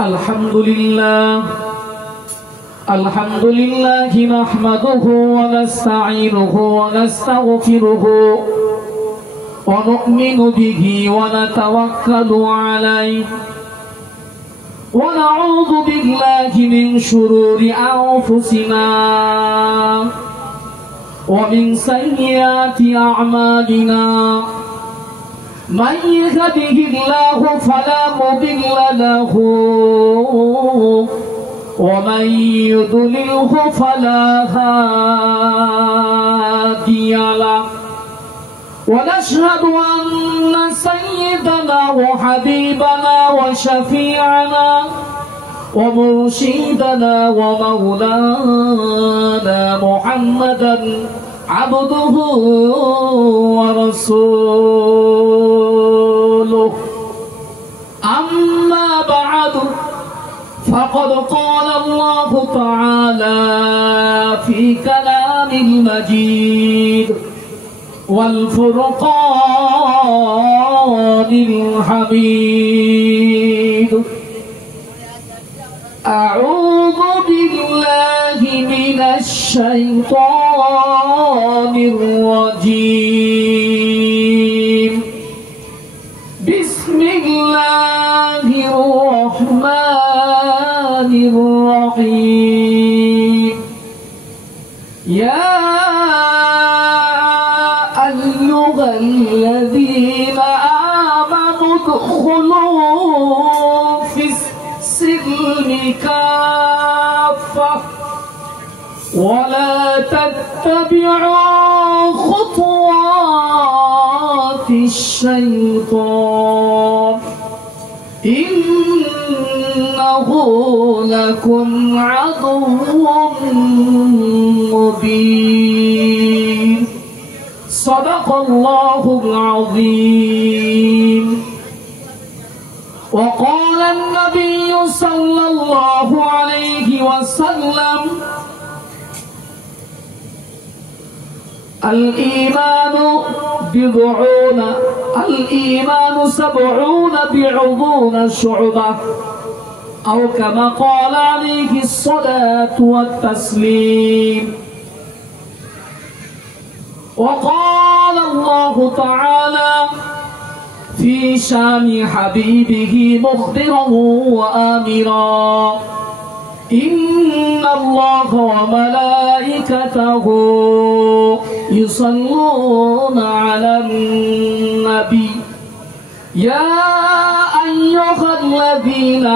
الحمد لله نحمده ونستعينه ونستغفره ونؤمن به ونتوكل عليه ونعوذ بالله من شرور أنفسنا ومن سيئات أعمالنا من يهده الله فلا مضل له ومن يضلله فلا هادي له ونشهد أن سيدنا وحبيبنا وشفيعنا ومرشدنا ومولانا محمدا عبده ورسوله أما بعد فقد قال الله تعالى في كلام المجيد والفرقان الحميد أعوذ بالله من الشيطان الرجيم بسم الله الرحمن الرحيم يا أيها الذين آمنوا ادخلوا في السلم كافة ولا تتبعوا خطوات الشيطان إنه لكم عدو مبين صدق الله العظيم. وقال النبي صلى الله عليه وسلم الإيمان 70 بعضون شعبة أو كما قال عليه الصلاة والتسليم. وقال الله تعالى في شان حبيبه مخبرا وآمرا إن الله وملائكته يصلون على النبي يا أيها الذين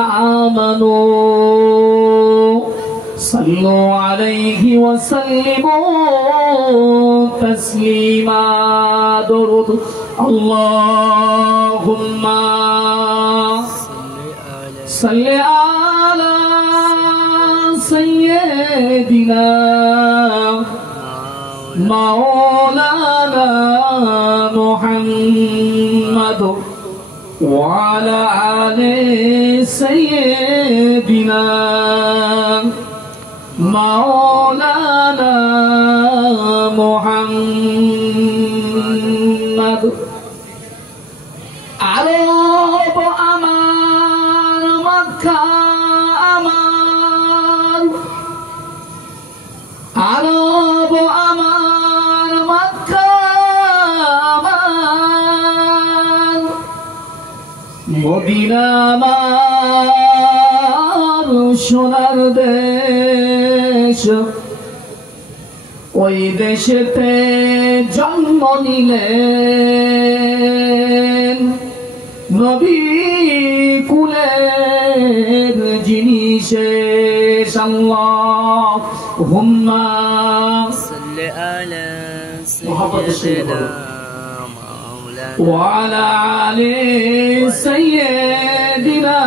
آمنوا صلوا عليه وسلموا تسليما درود اللهم صل على سيدنا مولانا محمد وعلى آل سيدنا مولانا محمد আরব আমার মক্কা আমার আরব আমার মক্কা আমার মদিনা আমার সোনার দেশ ওই দেশেতে জন্ম নিলেন নবী কুলের যিনি শেষ আল্লাহুম্মা সাল্লি আলা সাইয়্যিদিনা ওয়া আলা আলি সাইয়্যিদিনা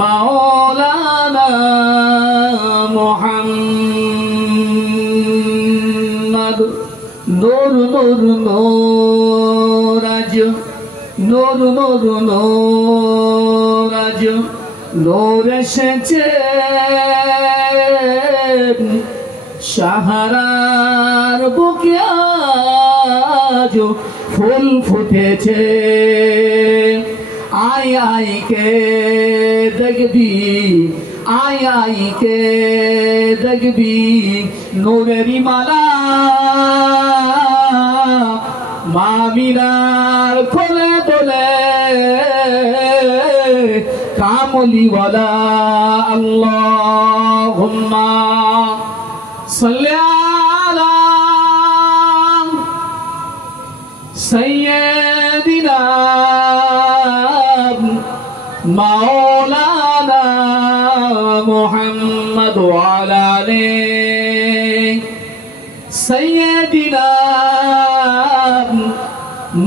মাওলানা মুহাম্মদ নূর নূর নূর আজ নূর নূর নূর আজ নূর এসেছে সাহারার বুকে আজ ফুল ফুটেছে आय आय के देखबी आय आय के देखबी नूरेरी माला मामिनार खोले बोले कामली वाला अल्लाहुम्मा सल्ली अला सय्यदिना मौलाना मुहम्मद वाला ने सय्यदिना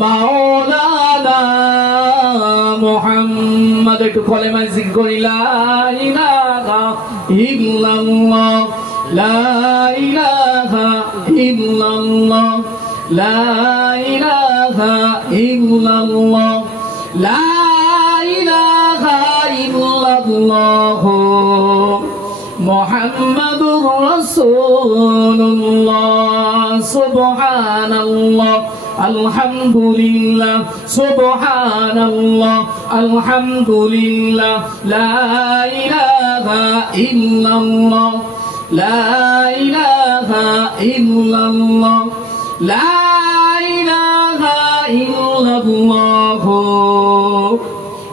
मौलाना मुहम्मद একটু কলেমা জিকির লা ইলাহা ইল্লাল্লাহ লা ইলাহা ইল্লাল্লাহ লা ইলাহা ইল্লাল্লাহ লা ইলাহা ইল্লাল্লাহ মুহাম্মাদুর রাসূলুল্লাহ সুবহানাল্লাহ Alhamdulillah, subhanallah, alhamdulillah, la ilaha illallah, la ilaha illallah, la ilaha illallah,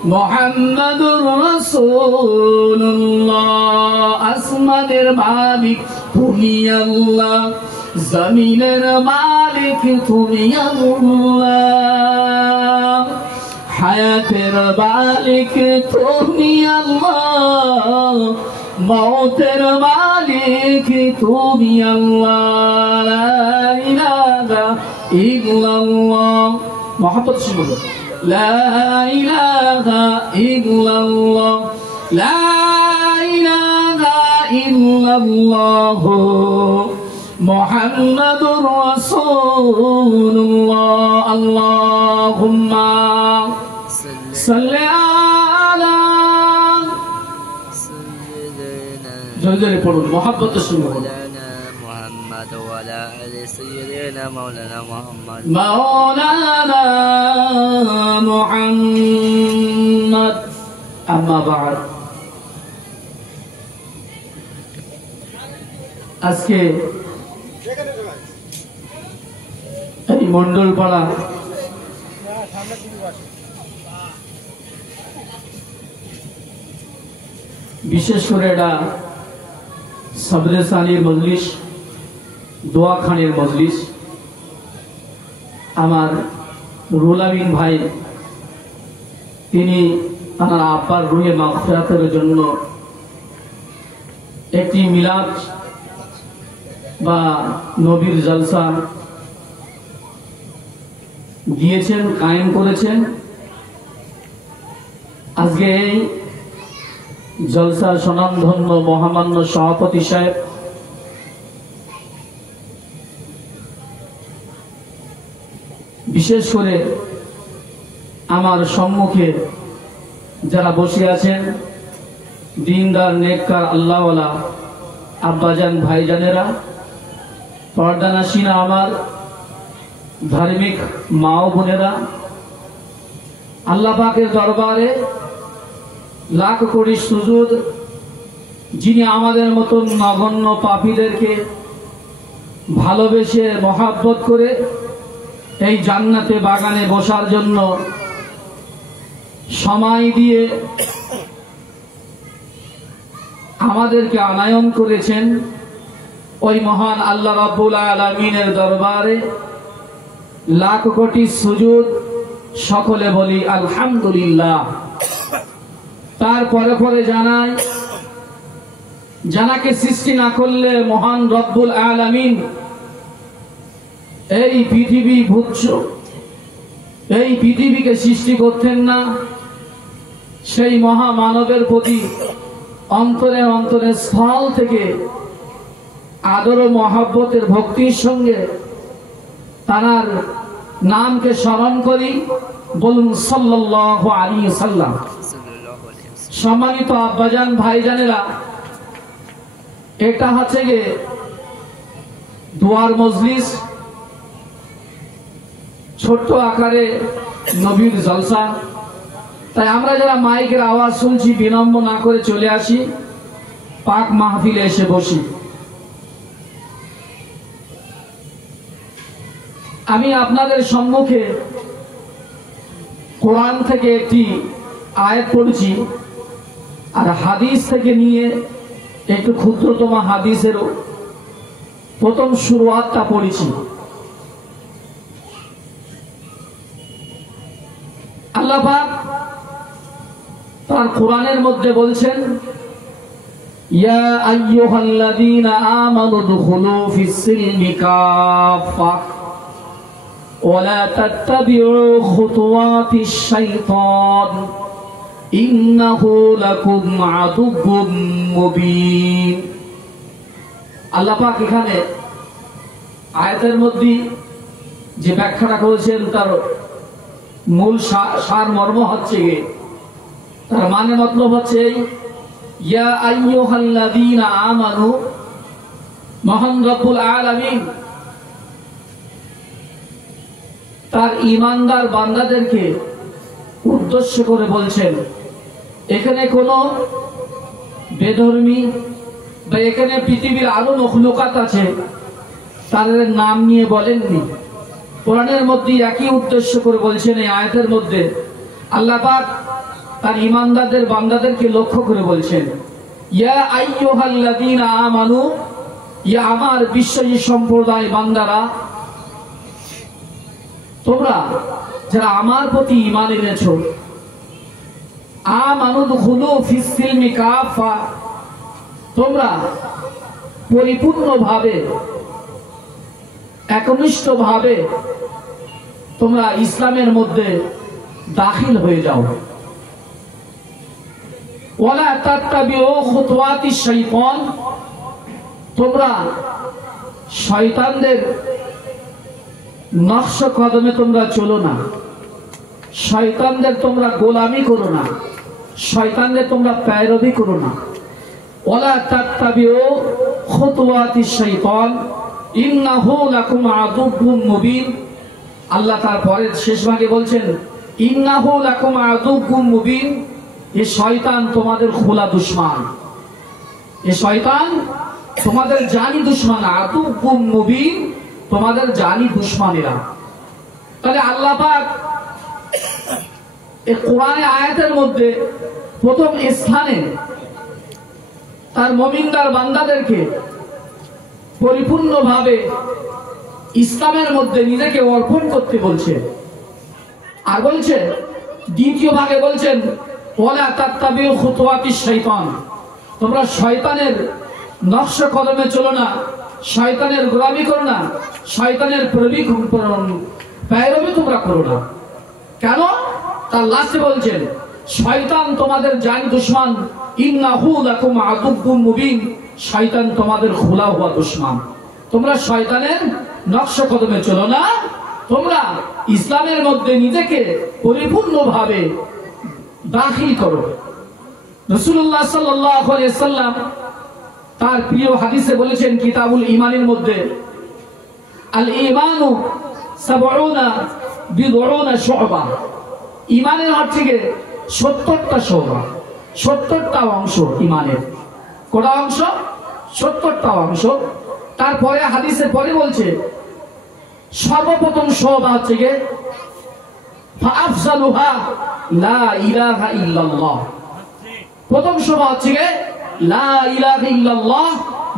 Muhammadur Rasulullah, asmaner malik, tumi Allah. जमीনের মালিক তুমি আল্লাহ হায়াতের মালিক তুমি আল্লাহ মওতের মালিক তুমি আল্লাহ লা ইলাহা ইল্লাল্লাহ মুহাম্মদ সুবহান লা ইলাহা ইল্লাল্লাহ লা ইলাহা ইল্লাল্লাহ मुहम्मदुर रसूलुल्लाह अल्लाहुम्मा सल्ली अला सय्यिदिना जोरे पढ़ो मोहब्बत से मौलाना मुहम्मद वाला अली सय्यिदिना मौलाना मुहम्मद अम्मा बाद আজকে এই মন্ডলপাড়া বিশেষ করে এটা সবরেসানির মজলিস দোয়াখানের মজলিস আমার রুহুল আমিন ভাই তিনি তার আব্বার রুহে মাগফিরাতের জন্য একটি মিলাদ বা নবীর জলসা দিয়েছেন কায়েম করেছেন আজকে এই জলসার স্বনামধন্য মহামান্য সভাপতি সাহেব বিশেষ করে আমার সম্মুখে যারা বসে আছেন দিনদার নেককার আল্লাহওয়ালা আব্বাজান ভাইজানেরা পর্দানাসীনা আমার ধার্মিক মা ও বোনেরা আল্লাহ পাকের দরবারে লাখ কোটি সুজুদ যিনি আমাদের মতন নগণ্য পাপীদেরকে ভালোবেসে মহাব্বত করে এই জান্নাতে বাগানে বসার জন্য সময় দিয়ে আমাদেরকে আনায়ন করেছেন ওই মহান আল্লাহ রাব্বুল আলামিনের দরবারে লাখ কোটি সুজুদ সকলে বলি আলহামদুলিল্লাহ তারপরে পরে জানাই জানাকে সৃষ্টি না করলে মহান রব্বুল আলামিন এই পৃথিবী ভূচ্ছ এই পৃথিবীকে সৃষ্টি করতেন না সেই মহামানবের প্রতি অন্তরে অন্তরে স্থল থেকে আদর ও মহব্বতের ভক্তির সঙ্গে তার নামকে স্মরণ করি বলুন সাল্লাল্লাহু আলাইহি ওয়াসাল্লাম সম্মানিত আব্বাজান ভাইজানেরা এটা হচ্ছে গিয়ে দোয়ার মজলিস ছোট্ট আকারে নবীর জলসা তাই আমরা যারা মাইকের আওয়াজ শুনছি বিলম্ব না করে চলে আসি, পাক মাহফিলে এসে বসি। আমি আপনাদের সম্মুখে কোরআন থেকে একটি আয়াত পড়ছি, আর হাদিস থেকে নিয়ে একটু ক্ষুদ্রতম হাদিসের প্রথম শুরুয়াতটা পড়েছি। আল্লাহ পাক তার কোরআনের মধ্যে বলছেন, ইয়া আইয়ুহাল্লাযীনা আমানু দুখুলু ফিস-সিলমি কাফা ওয়া লা তাত্তাবিউ খুতুওয়াতিশ শাইতান ইন্নাহু লাকুম আদুউম মুবিন। আল্লাহ পাক এখানে আয়াতের মধ্যে যে ব্যাখ্যাটা করেছেন তার মূল সার মর্ম হচ্ছে, তার মানে মতলব হচ্ছে, ইয়া আইয়ুহাল্লাযীনা আমানু, মহান রব্বুল আলামিন তার ঈমানদার বান্দাদেরকে উদ্দেশ্য করে বলছেন। এখানে কোনো বেধর্মী বা এখানে পৃথিবীর আরো মখলুকাত আছে তাদের নাম নিয়ে বলেননি। কোরআনের মধ্যে একই উদ্দেশ্য করে বলছেন। এই আয়াতের মধ্যে আল্লাহ পাক তার ঈমানদারদের বান্দাদেরকে লক্ষ্য করে বলছেন, ইয়া আইয়ুহাল্লাযীনা আমানু, ইয়া আমার বিশ্বাসী সম্প্রদায় বান্দারা, তোমরা যারা আমার প্রতি ঈমান এনেছো, আমানু দুখুলু ফিস-সিলমি কাফা, তোমরা পরিপূর্ণভাবে একনিষ্ঠভাবে তোমরা ইসলামের মধ্যে দাখিল হয়ে যাও। ওয়ালা তাত্তাবিউ খুতুওয়াতিশ শাইতান, তোমরা শয়তানদের নকশ কদমে তোমরা চলো না, শয়তানদের তোমরা গোলামি করো না, শয়তানদের তোমরা पैरवी করো না। ওয়ালা তাত্তাবিউ খুতুওয়াতিশ শাইতান ইন্নাহু লাকুম আদুউম মুবিন। আল্লাহ তারপরে শেষ ভাগে বলছেন, ইন্নাহু লাকুম আদুউম মুবিন, এই শয়তান তোমাদের খোলা দুশমন, এই শয়তান তোমাদের জানি দুশমন, আদুউম মুবিন, তোমাদের জানি দুশমনেরা। তাহলে আল্লাহ পাক এই কোরআনের আয়াতের মধ্যে প্রথম স্থানে তার মুমিনদার বান্দাদেরকে পরিপূর্ণভাবে ইসলামের মধ্যে নিজেকে অর্পণ করতে বলছে। আর বলছে দ্বিতীয় ভাগে বলছেন, ওয়ালা তাত্তাবিউ খুতুওয়াতিশ শাইতান, তোমরা শয়তানের নকশ কদমে চলো না, শয়তানের গোলামি করো না, শয়তানের पैरवी তোমরা করো না। কেন? তার লাস্টে বলছেন, শয়তান তোমাদের জানি দুশমন, ইন্নাহু লাকুম আদুউম মুবিন, শয়তান তোমাদের খোলা হওয়া দুশমন। তোমরা শয়তানের নকশ কদমে চলো না, তোমরা ইসলামের মধ্যে নিজেকে পরিপূর্ণভাবে দাখিল করো। রাসূলুল্লাহ সাল্লাল্লাহু আলাইহি সাল্লাম তার প্রিয় হাদিসে বলেছেন, কিতাবুল ঈমানের মধ্যে, আল ঈমানু সাবউনা বিদউনা শু'বা, ঈমানের হচ্ছে 70টা শু'বা, 70টা অংশ ঈমানের। কটা অংশ? 70টা অংশ। তারপরে হাদিসের পরে বলছে, সর্বপ্রথম শু'বা হচ্ছে ফাআফজালুহা লা ইলাহা ইল্লাল্লাহ, প্রথম শু'বা হচ্ছে লা ইলাহা ইল্লাল্লাহ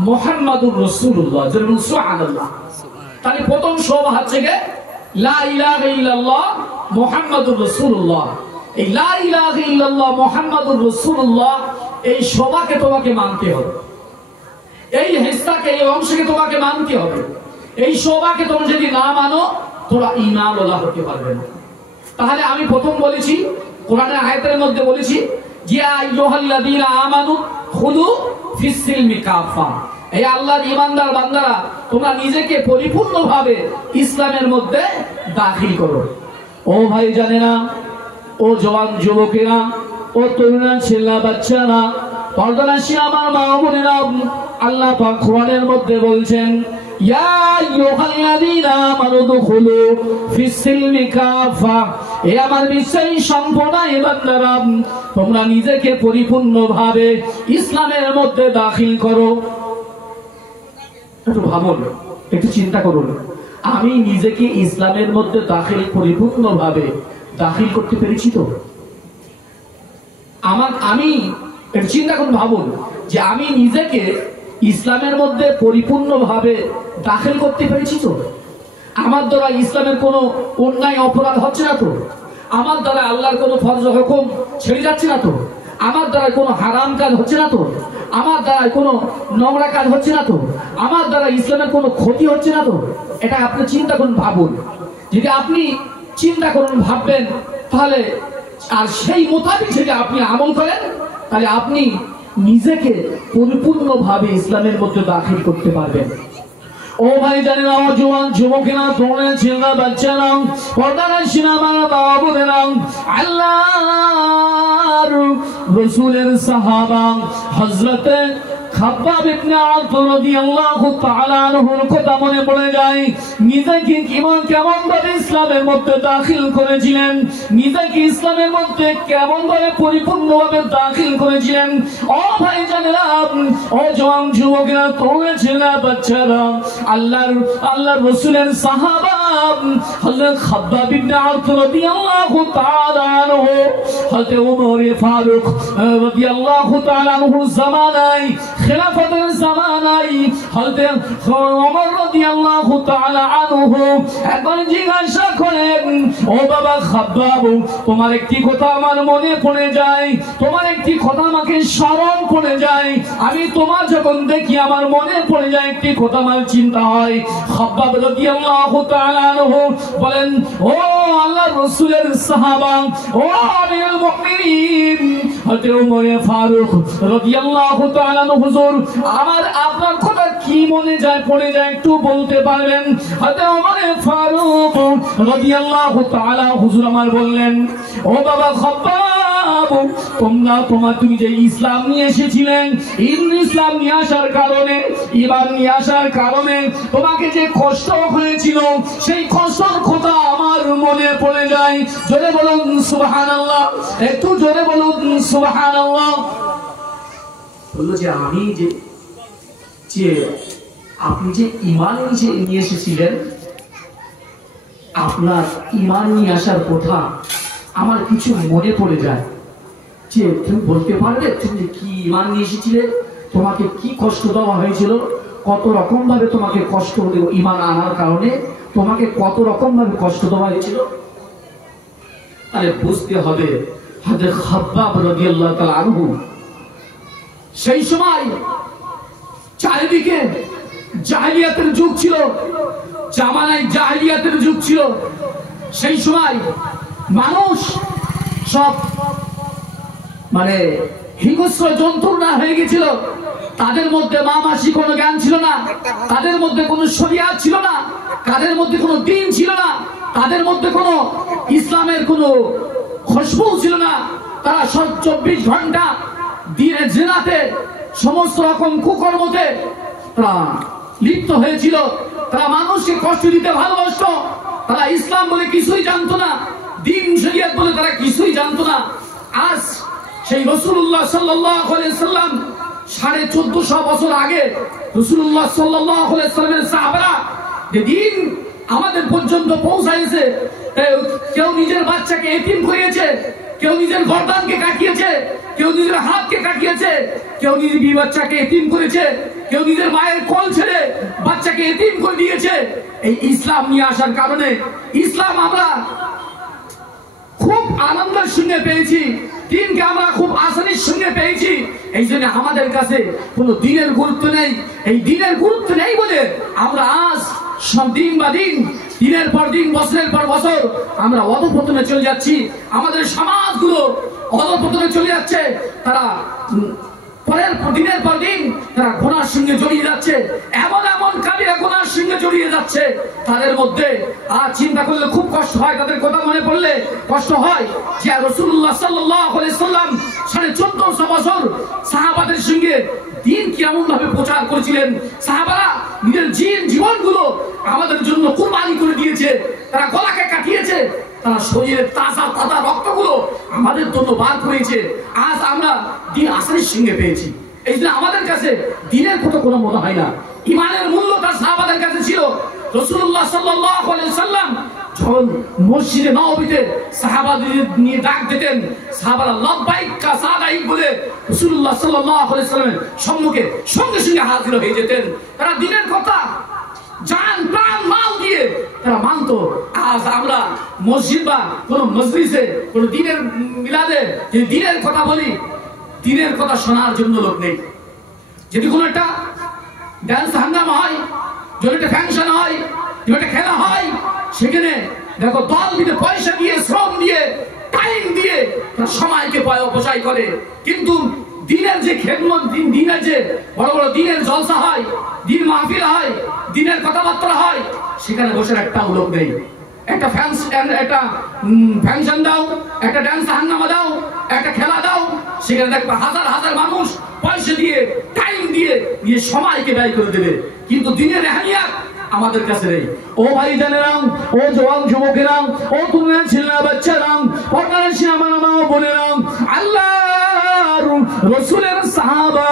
মুহাম্মাদুর রাসূলুল্লাহ, সুবহানাল্লাহ। তাহলে প্রথম শু'বা হচ্ছে লা ইলাহা ইল্লাল্লাহ মুহাম্মাদুর রাসূলুল্লাহ। এই লা ইলাহা ইল্লাল্লাহ মুহাম্মাদুর রাসূলুল্লাহ, এই শু'বাকে তোমাকে মানতে হবে, এই হিস্সাকে, এই অংশকে তোমাকে মানতে হবে। এই শু'বাকে তোমরা যদি না মানো, তোমরা ঈমানওয়ালা হতে পারবে না। তাহলে আমি প্রথম বলেছি, কোরআনের আয়াতের মধ্যে বলেছি, ইয়া আইয়ুহাল্লাযীনা আমানু খুলু ফিস-সিলমি কাফা, এই আল্লাহর ঈমানদার বান্দারা, তোমরা নিজেকে পরিপূর্ণভাবে ইসলামের মধ্যে দাখিল করো। ও ভাই জানেনা, ও জওয়ান যুবকেরা, ও তরুণ ছেলে বাচ্চারা, পর্দানশীল আমার মা বোনেরা, আল্লাহ পাক কোরআনের মধ্যে বলছেন, ইয়া আইয়ুহাল্লাযীনা আমানু দুখুলু ফিস-সিলমি কাফা, এ আমার বিশ্বাসী সম্প্রদায় বান্দারা, তোমরা নিজেকে পরিপূর্ণভাবে ইসলামের মধ্যে দাখিল করো। একটু ভাবুন, একটু চিন্তা করুন, আমি নিজেকে ইসলামের মধ্যে পরিপূর্ণভাবে দাখিল করতে পেরেছি তো? আমি একটু চিন্তা করুন, ভাবুন যে আমি নিজেকে ইসলামের মধ্যে পরিপূর্ণভাবে দাখিল করতে পেরেছি তো? আমার দ্বারা ইসলামের কোনো অন্যায় অপরাধ হচ্ছে না তো? আমার দ্বারা আল্লাহর কোনো ফরজ হুকুম ছেড়ে যাচ্ছে না তো? আমার দ্বারা কোনো হারাম কাজ হচ্ছে না তো? আমার দ্বারা কোনো নোংরা কাজ হচ্ছে না তো? আমার দ্বারা ইসলামের কোনো ক্ষতি হচ্ছে না তো? এটা আপনি চিন্তা করুন, ভাবুন। যদি আপনি চিন্তা করুন, ভাববেন, তাহলে আর সেই মোতাবেক যদি আপনি আমল করেন, তাহলে আপনি নিজেকে পরিপূর্ণভাবে ইসলামের মধ্যে দাখিল করতে পারবেন। ও ভাই জানেরা, ও জওয়ান যুবকেরা, তরুণ ছেলেরা, বাচ্চারা, পর্দার সিনেমার বাবুরা, আল্লাহর রাসূলের সাহাবা হযরত খাব্বাব ইবনে আরত রাদিয়াল্লাহু তাআলা আনহুর কথা মনে পড়ে যায়। নিজেকে কেমন ভাবে ইসলামের মধ্যে দাখিল করেছিলেন, নিজেকে ইসলামের মধ্যে কেমন ভাবে পরিপূর্ণভাবে দাখিল করেছিলেন। ও ভাই জানেরা, ও জওয়ান যুবকেরা, তরুণ ছেলেরা, বাচ্চারা, আল্লাহর রাসূলের সাহাবা হযরত খাব্বাব ইবনে আরত রাদিয়াল্লাহু তাআলা আনহু, হযরত ওমর ফারুক রাদিয়াল্লাহু তাআলা আনহুর জামানায়, খেলাফতের জামানায় হযরত ওমর রাদিয়াল্লাহু তাআলা আনহু একবার জিজ্ঞাসা করেন, ও বাবা খাব্বাব, তোমার একটি কথা আমার মনে পড়ে যায়, তোমার একটি কথা আমাকে স্মরণ পড়ে যায়। আমি তোমার যখন দেখি আমার মনে পড়ে যায়, একটি কথা আমার চিন্তা হয়। খাব্বাব রাদিয়াল্লাহু তাআলা আনহু বলেন, ও আল্লাহর রাসূলের সাহাবা, ও আমিরুল মুমিনিন হযরত ওমর ফারুক রাদিয়াল্লাহু তাআলা আনহু, হুজুর আমার আপনার কথা কি মনে যায় পড়ে যায় একটু বলতে পারবেন? হযরত ওমর ফারুক রাদিয়াল্লাহু তাআলা হুজুর আমার বললেন, ও বাবা খাব্বাব, তুমি যে ইসলাম নিয়ে এসেছিলেন, ইসলাম নিয়ে আসার কারণে, ঈমান নিয়ে আসার কারণে তোমাকে যে কষ্ট হয়েছিল, সেই কষ্টের কথা আমার মনে পড়ে যায়। জোরে বলুন সুবহানাল্লাহ, একটু জোরে বলুন সুবহানাল্লাহ। বললো যে আমি যে আপনি যে ঈমান নিয়ে এসেছিলেন, আপনার ঈমান নিয়ে আসার কথা আমার কিছু মনে পড়ে যায়। যে তুমি বলতে পারবে তুমি কি ঈমান নিয়ে এসেছিলে, তোমাকে কি কষ্ট দেওয়া হয়েছিল, কত রকম ভাবে তোমাকে কষ্ট হলো ঈমান আনার কারণে, তোমাকে কত রকম ভাবে কষ্ট দেওয়া হয়েছিল? তাহলে বুঝতে হবে হযরত খাব্বাব রাদিয়াল্লাহু তাআলা আনহু সেই সময় চারিদিকে জাহেলিয়াতের যুগ ছিল, জামানায় জাহেলিয়াতের যুগ ছিল। সেই সময় মানুষ সব হিংস্র জন্তুর না হয়ে গেছিল। তাদের মধ্যে মামাসি কোনো জ্ঞান ছিল না, তাদের মধ্যে কোনো শরিয়াত ছিল না, তাদের মধ্যে কোনো দ্বীন ছিল না, তাদের মধ্যে কোনো ইসলামের কোনো খুশবু ছিল না। তারা 24 ঘন্টা দিনে জিনাতে, সমস্ত রকম কুকর্মতে তারা লিপ্ত হয়েছিল। তারা মানুষকে কষ্ট দিতে ভালোবাসতো। তারা ইসলাম বলে কিছুই জানতো না, দ্বীন শরিয়ত বলে তারা কিছুই জানতো না। আজ সেই রাসূলুল্লাহ সাল্লাল্লাহু আলাইহি সাল্লাম 1450 বছর আগে রাসূলুল্লাহ সাল্লাল্লাহু আলাইহি সাল্লামের সাহাবারা যে দ্বীন আমাদের পর্যন্ত পৌঁছাইছে, কেউ নিজের বাচ্চাকে এতিম করিয়েছে, কেউ নিজের গর্দানকে কাটিয়েছে, কেউ নিজের হাতকে কাটিয়েছে, কেউ নিজের বিবি বাচ্চাকে এতিম করেছে, কেউ নিজের মায়ের কোল ছেড়ে বাচ্চাকে এতিম করে দিয়েছে। এই ইসলাম নিয়ে আসার কারণে ইসলাম আমরা খুব আনন্দের সঙ্গে পেয়েছি, দিনকে আমরা খুব আসানির সঙ্গে পেয়েছি। এই জন্য আমাদের কাছে কোনো দিনের গুরুত্ব নেই। এই দিনের গুরুত্ব নেই বলে আমরা আজ দিন বা দিন, দিনের পর দিন, বছরের পর বছর আমরা অধঃপতনে চলে যাচ্ছি। আমাদের সমাজগুলো অধঃপতনে চলে যাচ্ছে। তারা দিনের পর দিন তারা গুনার সঙ্গে জড়িয়ে যাচ্ছে, এমন কাবিরা গুনার সঙ্গে জড়িয়ে যাচ্ছে। তাদের মধ্যে আর চিন্তা করলে খুব কষ্ট হয়, তাদের কথা মনে পড়লে কষ্ট হয় যে রাসূলুল্লাহ সাল্লাল্লাহু আলাইহি সাল্লাম 1450 বছর সাহাবাদের সঙ্গে দ্বীন কেমন ভাবে প্রচার করেছিলেন। সাহাবারা নিজের জীবনগুলো আমাদের জন্য কুরবানি করে দিয়েছে, তারা গলাকে কাটিয়েছে, তারা শরীরের তাজা তাজা রক্তগুলো আমাদের জন্য বার করেছে। আজ আমরা দিন আসানির সঙ্গে পেয়েছি। এই জন্য আমাদের কাছে দিনের কথা কোনো মনে হয় না। ইমানের মূল্য তার সাহাবাদের কাছে ছিল। রাসূলুল্লাহ সাল্লাল্লাহু আলাইহি সাল্লাম যখন মসজিদে নববীতে সাহাবাদের নিয়ে ডাক দিতেন, সাহাবারা লাব্বাইক কা সাদাইক বলে রাসূলুল্লাহ সাল্লাল্লাহু আলাইহি সাল্লামের সম্মুখে সঙ্গে সঙ্গে হাজির হয়ে যেতেন। তারা দিনের কথা জান প্রাণ মাল দিয়ে তারা মানতো। আজ আমরা মসজিদ বা কোন মজলিসে কোন দিনের মিলাদে যদি দিনের কথা বলি, দিনের কথা শোনার জন্য লোক নেই। যদি কোনো একটা ডান্স হাঙ্গামা হয়, যদি একটা ফাংশন হয়, যদি একটা খেলা হয়, সেখানে দেখো দল দিতে পয়সা দিয়ে, শ্রম দিয়ে, টাইম দিয়ে তারা সময়কে অপচয় করে। কিন্তু দিনের যে খেদমত, দিনের যে বড় বড় দিনের জলসা হয়, দিন মাহফিল হয়, দিনের কথাবার্তা হয়, সেখানে বসে একটা লোক নেই। একটা ফাংশন দাও, একটা ডান্স হাঙ্গামা দাও, একটা খেলা দাও, সেখানে দেখবে হাজার হাজার মানুষ পয়সা দিয়ে, টাইম দিয়ে সময়কে ব্যয় করে দেবে। কিন্তু দিনের এহানিয়াত আমাদের কাছে নেই। ও ভাই জানেরাম, ও জওয়ান যুবকেরাম, ও তোমরা ছেলেরা বাচ্চারাম, পর্দানশীল আমার মা বোনেরাম, আল্লাহর রাসূলের সাহাবা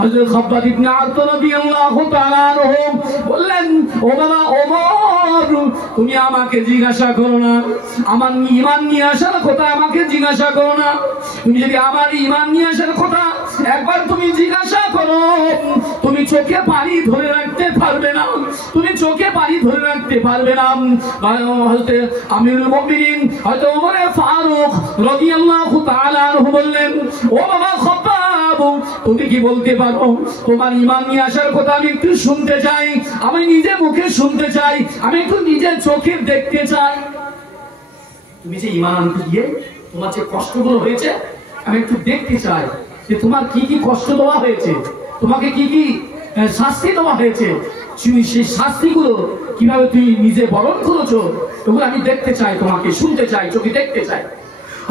হযরত খাব্বাব ইবনে আরত রাদিয়াল্লাহু তাআলা আনহু বললেন, ও বাবা ওমর, তুমি আমাকে জিজ্ঞাসা করো না, আমার ঈমান নিয়ে আসার কথা আমাকে জিজ্ঞাসা করো না। তুমি যদি আমার ঈমান নিয়ে আসার কথা একবার তুমি জিজ্ঞাসা করো, তুমি চোখে পানি ধরে রাখতে পারবে না, তুমি চোখে পানি ধরে রাখতে পারবে না। হযরত আমিরুল মুমিনিন হযরত ওমর ফারুক রাদিয়াল্লাহু তাআলা আনহু বললেন, ও বাবা খাব্বাব, তুমি কি বলতে পারো তোমার ঈমান নিয়ে আসার কথা আমি একটু শুনতে চাই, আমি নিজে মুখে শুনতে চাই, আমি একটু নিজের চোখে দেখতে চাই। তুমি যে ঈমান আনতে গিয়ে তোমার যে কষ্টগুলো হয়েছে আমি একটু দেখতে চাই যে তোমার কি কি কষ্ট দেওয়া হয়েছে, তোমাকে কি কি শাস্তি দেওয়া হয়েছে, সেই শাস্তিগুলো কিভাবে তুমি নিজে বরণ করেছো, ওগুলো আমি দেখতে চাই, তোমাকে শুনতে চাই, চোখে দেখতে চাই।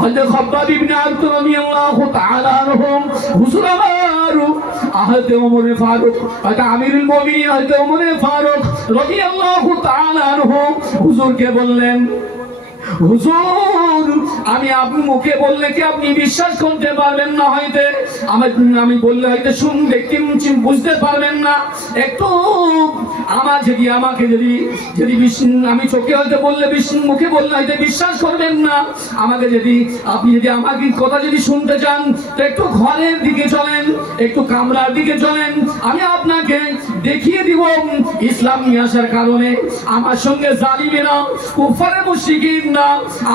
হযরত খাব্বাব ইবনে আরত রাদিয়াল্লাহু তাআলা আনহু হুজুর আমার হযরত ওমর ফারুক, হযরত আমিরুল মুমিনিন হযরত ওমর ফারুক রাদিয়াল্লাহু তাআলা আনহু হুজুরকে বললেন, হুজুর, আমি আপনি মুখে বললে কি আপনি বিশ্বাস করতে পারবেন না, হয়তো আমি বললে হয়তো দেখতে বুঝতে পারবেন না, একটু আমার আমাকে যদি আমি চোখে হয়তো বললে, মুখে বললে হয়তো বিশ্বাস করবেন না, আমাকে আপনি আমাকে কথা শুনতে চান তো একটু ঘরের দিকে চলেন, একটু কামরার দিকে চলেন, আমি আপনাকে দেখিয়ে দিব ইসলাম নিয়ে আসার কারণে আমার সঙ্গে জালিমেরা, কুফারে মুশরিকিন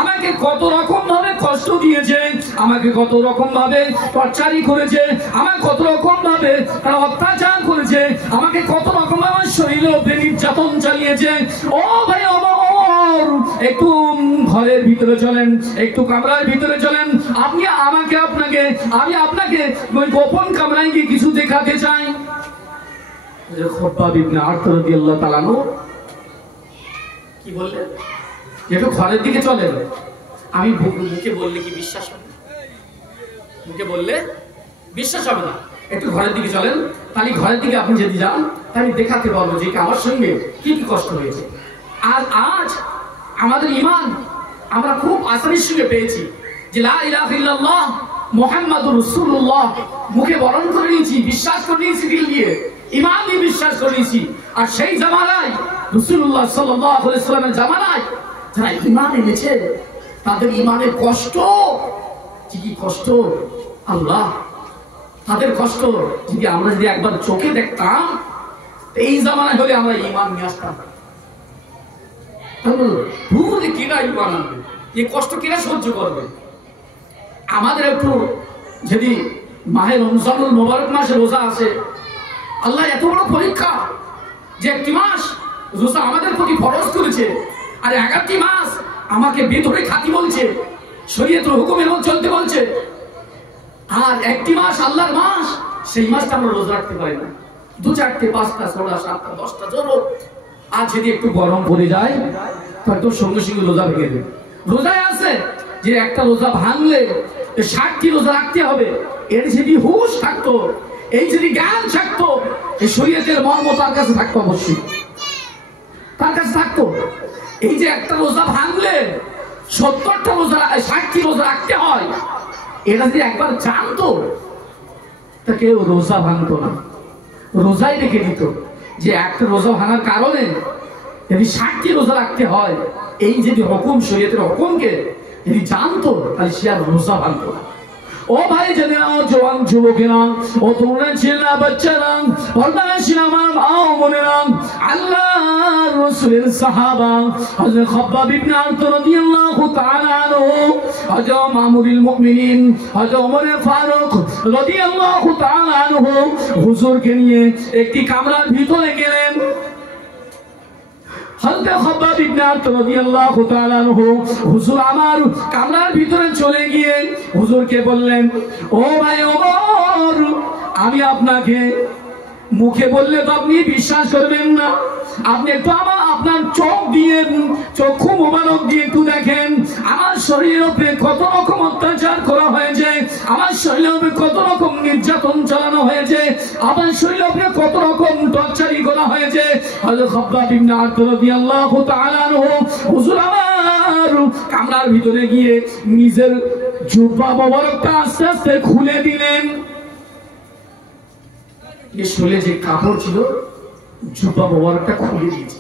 আমাকে কত রকম ভাবে কষ্ট দিয়েছে, আমাকে কত রকম ভাবে টর্চারি করেছে, আমাকে কত রকম ভাবে তারা অত্যাচার করেছে, আমাকে কত রকম ভাবে শরীরের উপরে নির্যাতন চালিয়েছে। ও ভাই ওমর, একটু ঘরের ভিতরে চলেন, একটু কামরার ভিতরে চলেন, আমি আপনাকে ওই গোপন কামরায় গিয়ে কিছু দেখাতে চাই। খাব্বাব ইবনে আরত রাদিয়াল্লাহু তাআলা কি বললেন, একটু ঘরের দিকে চলেন, আমি মুখে বললে কি বিশ্বাস হবে, মুখে বললে বিশ্বাস হবে না, একটু ঘরের দিকে চলেন, তাহলে ঘরের দিকে আপনি যদি যান তাহলে দেখাতে পারবো যে আমার সঙ্গে কি কি কষ্ট হয়েছে। আর আজ আমাদের ঈমান আমরা খুব আসানির সঙ্গে পেয়েছি যে লা ইলাহা ইল্লাল্লাহ মুহাম্মাদুর রাসূলুল্লাহ, মুখে বরণ করে নিয়েছি, বিশ্বাস করে নিয়েছি, দিল দিয়ে ঈমান দিয়ে বিশ্বাস করে নিয়েছি। আর সেই জামানায় রাসূলুল্লাহ সাল্লাল্লাহু আলাইহি ওয়াসাল্লামের জামানায় যারা ঈমান এনেছে তাদের ঈমানের কষ্ট, কি কষ্ট, আল্লাহ তাদের কষ্ট যদি আমরা একবার চোখে দেখতাম, এই জামানায় হলে আমরা ঈমান নিয়ে আসতাম। কিনা ঈমান আনবে, এই কষ্ট কিনা সহ্য করবে। আমাদের একটু যদি মাহে রমজানুল মুবারক মাসে রোজা আছে, আল্লাহ এত বড় পরীক্ষা যে একটি মাস রোজা আমাদের প্রতি ফরজ করেছে, আর 11টি মাস আমাকে বেধরে খাতি বলছে, শরীয়তের হুকুমের মধ্যে চলতে বলছে, আর একটি মাস আল্লাহর মাস, সেই মাসটা আমরা রোজা রাখতে পারি না, 2, 4, 5, 6, 7, 10টা জোর। আর যদি একটু গরম পড়ে যায় তো সঙ্গে সঙ্গে রোজা ভেঙে দেবে। রোজায় আছে যে একটা রোজা ভাঙলে 60টি রোজা রাখতে হবে, এর যদি হুঁশ থাকতো, এই যদি জ্ঞান থাকতো, এই শরীয়তের মর্ম তার কাছে থাকতো, অবশ্যই তার কাছে থাকতো। এই যে একটা রোজা ভাঙলে 70টা রোজা 60টি রোজা রাখতে হয়, এটা যদি একবার জানতো তা কেউ রোজা ভাঙতো না, রোজাই রেখে দিত। যে একটা রোজা ভাঙার কারণে যদি 60টি রোজা রাখতে হয়, এই যদি হুকুম শরীয়তের হুকুমকে যদি জানতো তাহলে সে আর রোজা ভাঙতো না। ও ভাই জানেরা, জওয়ান যুবকেরা, ও তোমরা ছেলেরা, বাচ্চারা, পর্দাশীল আমার মা ও বোনেরা, আল্লাহর রাসূলের সাহাবা হযরত খাব্বাব ইবনে আরত রাদিয়াল্লাহু তাআলা আনহু, হযরত মামুনুল মুমিনিন হযরত ওমর ফারুক রাদিয়াল্লাহু তাআলা আনহু হুজুরকে নিয়ে একটি কামরার ভিতরে গেলেন। হযরত খাব্বাব ইবনে আরত রাদিয়াল্লাহু তাআলা আনহু হুজুর আমার কামরার ভিতরে চলে গিয়ে হুজুরকে বললেন, ও ভাই ওমর, আমি আপনাকে মুখে বললে তো আপনি বিশ্বাস করবেন না, আপনি একটু আপনার চোখ দিয়ে, চক্ষু মোবারক দিয়ে একটু দেখেন আমার শরীরের উপরে কত রকম অত্যাচার করা হয়েছে, আমার শরীরের উপরে কত রকম নির্যাতন চালানো হয়েছে, আমার শরীরের উপরে কত রকম টর্চারি করা হয়েছে। হযরত খাব্বাব ইবনে আরত রাদিয়াল্লাহু তাআলা আনহু হুজুর আমার কামরার ভিতরে গিয়ে নিজের জুব্বা মোবারকটা আস্তে আস্তে খুলে দিলেন। শরীরে যে কাপড় ছিল জুব্বা মোবারকটা খুলে দিয়েছে।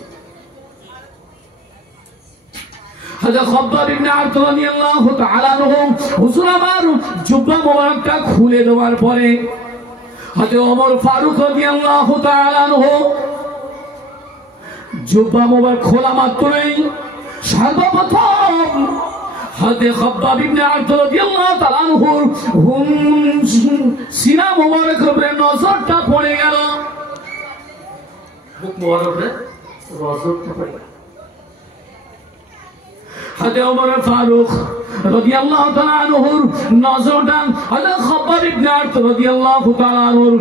হযরত খাব্বাব ইবনে আরত রাদিয়াল্লাহু তাআলা আনহু হুজুর আমার জুব্বা মোবারকটা খুলে দেওয়ার পরে হযরত ওমর ফারুক রাদিয়াল্লাহু তাআলা আনহু জুব্বা মোবারক খোলা মাত্রই সর্বপ্রথম হযরত খাব্বাব ইবনে আরত রাদিয়াল্লাহু তাআলা আনহুর সিনা মোবারকের উপরে নজরটা পড়ে গেল, বুক মোবারকের নজরটা পড়ে গেল। হযরত ওমর ফারুক রাদিয়াল্লাহু তাআলা আনহুর নজরটা হযরত খাব্বাব ইবনে আরত রাদিয়াল্লাহু তাআলা আনহুর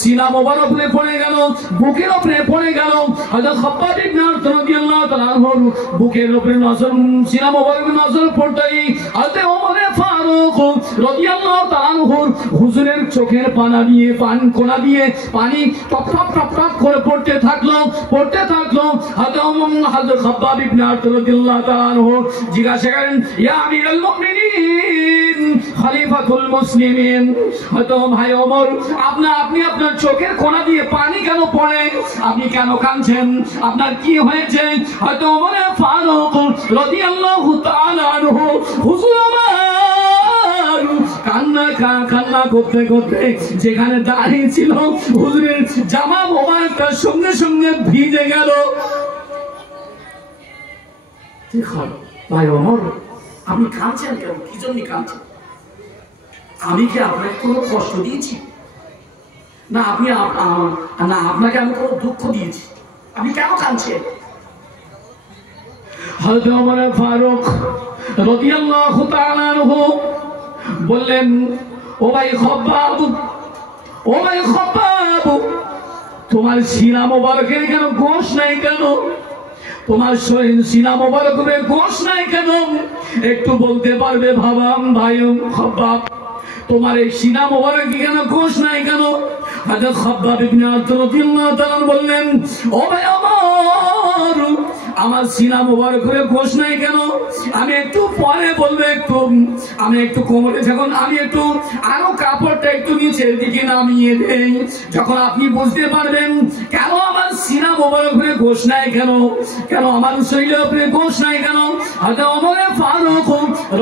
সিনা মোবারক উপরে পড়ে গেল, বুকের উপরে পড়ে গেল। হযরত খাব্বাব ইবনে আরত রাদিয়াল্লাহু তাআলা আনহুর বুকের উপরে নজর, সিনা মোবারকের নজর পড়তেই হযরত ওমর ফারুক রাদিয়াল্লাহু তাআলা আনহুর হুজুরের চোখের পানা দিয়ে, কোনা দিয়ে পানি টপ টপ টপ টপ করে পড়তে থাকলো। হযরত খাব্বাব ইবনে আরত রাদিয়াল্লাহু তাআলা আনহু জিজ্ঞাসা করেন, ইয়া আমিরুল মুমিনিন খলিফাতুল মুসলিমিন, হয়তো ভাই ওমর, আপনি আপনার চোখের কোনা দিয়ে পানি কেন পড়ে, আপনি কেন কাঁদছেন, আপনার কি হয়েছে? হয়তো ওমর ফারুক রাদিয়াল্লাহু তাআলা আনহু হুজুর আমার কান্না করতে করতে যেখানে দাঁড়িয়ে ছিল হুজুরের জামা মোবারকটা সঙ্গে সঙ্গে ভিজে গেল। ভাই ওমর, আপনি কাঁদছেন কেন? কি জন্য কাঁদছেন? আমি কি আপনাকে কোনো কষ্ট দিয়েছি? না আপনাকে আমি কোনো দুঃখ দিয়েছি? আপনি কেন কাঁদছেন? হযরত ওমর ফারুক রাদিয়াল্লাহু তাআলা আনহু বললেন, ও ভাই খাব্বাব, তোমার সিনা মোবারকে কেন গোশ নাই কেন? তোমার সিনা মোবারকের গোশ নাই কেন? একটু বলতে পারবে ভাই খাব্বাব, তোমার এই সিনা মোবারকে কেন গোশ নাই কেন? হযরত খাব্বাব ইবনে আরত রাদিয়াল্লাহু তাআলা বললেন, ও ভাই ওমর, আমার সিনা মোবারকের গোশ নাই কেন আমি একটু পরে বলবো। আমি একটু কোমরে যখন আমি একটু আরো কাপড়টা একটু নিচের দিকে নামিয়ে দেই, যখন আপনি বুঝতে পারবেন কেন আমার সিনা মোবারকের গোশ নাই কেন আমার শরীরের উপরে গোশ নাই কেন। হযরত ওমর ফারুক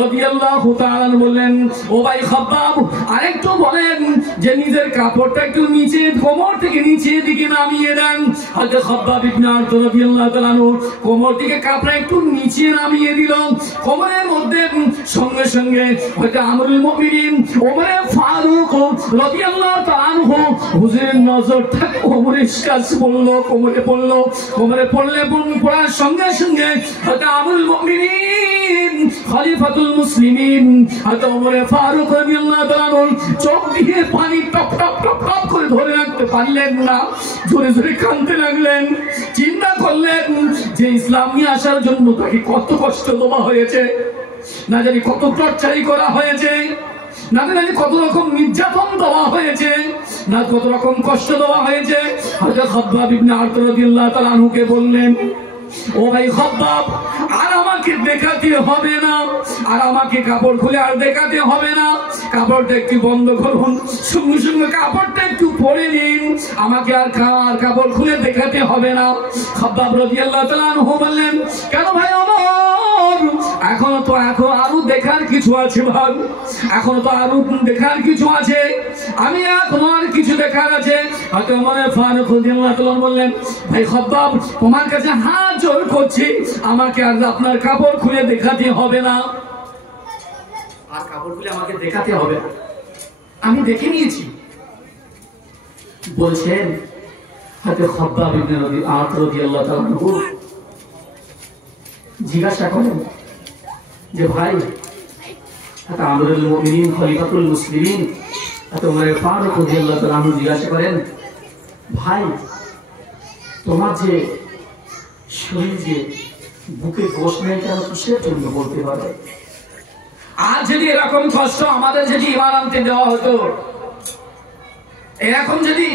রাদিয়াল্লাহু তাআলা বললেন, ও ভাই খাব্বাব, আরেকটু বলেন যে নিজের কাপড়টা একটু নিচে, কোমর থেকে নিচের দিকে নামিয়ে দেন। হযরত খাব্বাব ইবনে আরত রাদিয়াল্লাহু তাআলা কোমর থেকে কাপড় একটু নিচে নামিয়ে দিল। কোমরের মধ্যে সঙ্গে সঙ্গে হয়তো আমিরুল মুমিনিন ওমর ফারুক রাদিয়াল্লাহু তাআলা আনহু হুজুরের নজরটা কোমরের কাছে কোমরে পড়ার সঙ্গে সঙ্গে হয়তো আমিরুল মুমিনিন খলিফাতুল মুসলিমিন হয়তো ওমর ফারুক রাদিয়াল্লাহু তাআলা চোখ দিয়ে পানি টপ টপ টপ টপ করে ধরে রাখতে পারলেন না, জোরে জোরে কাঁদতে লাগলেন। চিন্তা করলেন যে ইসলাম নিয়ে আসার জন্য তাকে কত কষ্ট দেওয়া হয়েছে, না জানি কত টর্চারি করা হয়েছে, না জানি কত রকম নির্যাতন দেওয়া হয়েছে, না কত রকম কষ্ট দেওয়া হয়েছে। হযরত খাব্বাব ইবনে আরত রাদিয়াল্লাহু তাআলা আনহুকে বললেন, ও ভাই খাব্বাব, আর আমাকে দেখাতে হবে না, আর আমাকে কাপড় খুলে আর দেখাতে হবে না, কাপড়টা একটু বন্ধ করুন, সঙ্গে সঙ্গে কাপড়টা একটু পরে নিন, আমাকে আর কাপড় খুলে দেখাতে হবে না। খাব্বাব রাদিয়াল্লাহু তাআলা আনহু বললেন, কেন ভাই ওমর, এখনো তো আরো দেখার কিছু আছে ভাই, এখনো তো আরো দেখার কিছু আছে, আমি এখনো আর কিছু দেখার আছে। হয়তো ওমর ফারুক রাদিয়াল্লাহু তাআলা বললেন, ভাই খাব্বাব, তোমার কাছে হাত জোর করছি, আমাকে আর আপনার কাপড় খুলে দেখাতে হবে না, আর কাপড় খুলে আমাকে দেখাতে হবে না, আমি দেখে নিয়েছি। বলছেন হয়তো খাব্বাব ইবনে আরত রাদিয়াল্লাহু তাআলা জিজ্ঞাসা করেন যে ভাই, আমিরুল মুমিনিন খলিফাতুল মুসলিমিন ওমর ফারুক রাদিয়াল্লাহু তাআলা জিজ্ঞাসা করেন, ভাই তোমার যে শরীর, যে বুকে গোশ নেই কেন, কিসের জন্য বলতে পারে? আর যদি এরকম কষ্ট আমাদের যদি ঈমান আনতে দেওয়া হতো, এরকম যদি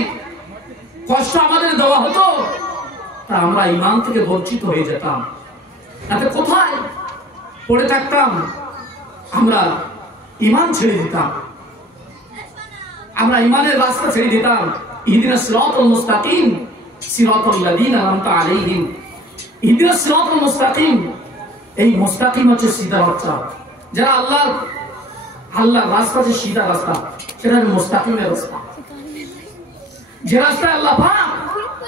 কষ্ট আমাদের দেওয়া হতো, তা আমরা ঈমান থেকে বঞ্চিত হয়ে যেতাম, তাতে কোথায় পড়ে থাকতাম? আমরা ঈমান ছেড়ে দিতাম, আমরা ঈমানের রাস্তা ছেড়ে দিতাম। ইহদিনাস সিরাতাল মুস্তাকিম সিরাতাল লাযিনা আন'আমতা আলাইহিম, ইহদিনাস সিরাতাল মুস্তাকিম, এই মুস্তাকিম হচ্ছে সিধা রাস্তা, যারা আল্লাহর রাস্তা, যে সিধা রাস্তা, সেটা হচ্ছে মুস্তাকিমের রাস্তা, যে রাস্তায় আল্লাহ পাক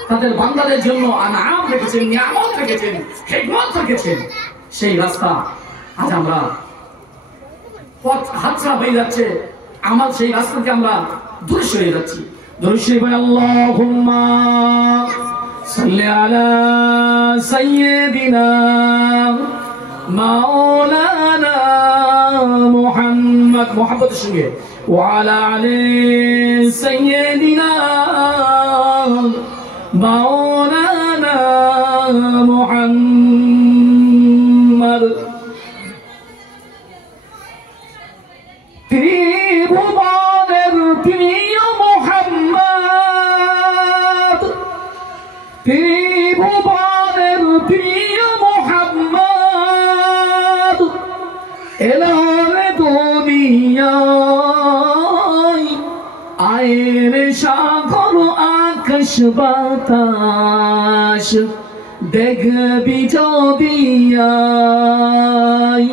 তাদের বান্দাদের জন্য আনআম রেখেছেন, নিয়ামত রেখেছেন, হিকমত রেখেছেন, সেই রাস্তা আজ আমরা পথ হাতছাড়া হয়ে যাচ্ছে, আমার সেই রাস্তা থেকে আমরা দূরে সরে যাচ্ছি। দরুদ শরীফ আল্লাহুম্মা সাল্লি আলা সাইয়্যিদিনা মাওলানা মুহাম্মদ, মুহাম্মদের সঙ্গে ওয়া আলা আলি সাইয়্যিদিনা মাওলানা মুহাম্মদ। ত্রিভুবনের প্রিয় মুহাম্মদ, ত্রিভুবনের প্রিয় মুহাম্মদ এলেন দুনিয়ায়, আয়ের সাগর আকাশ বাতাস দেখবি যদি আয়,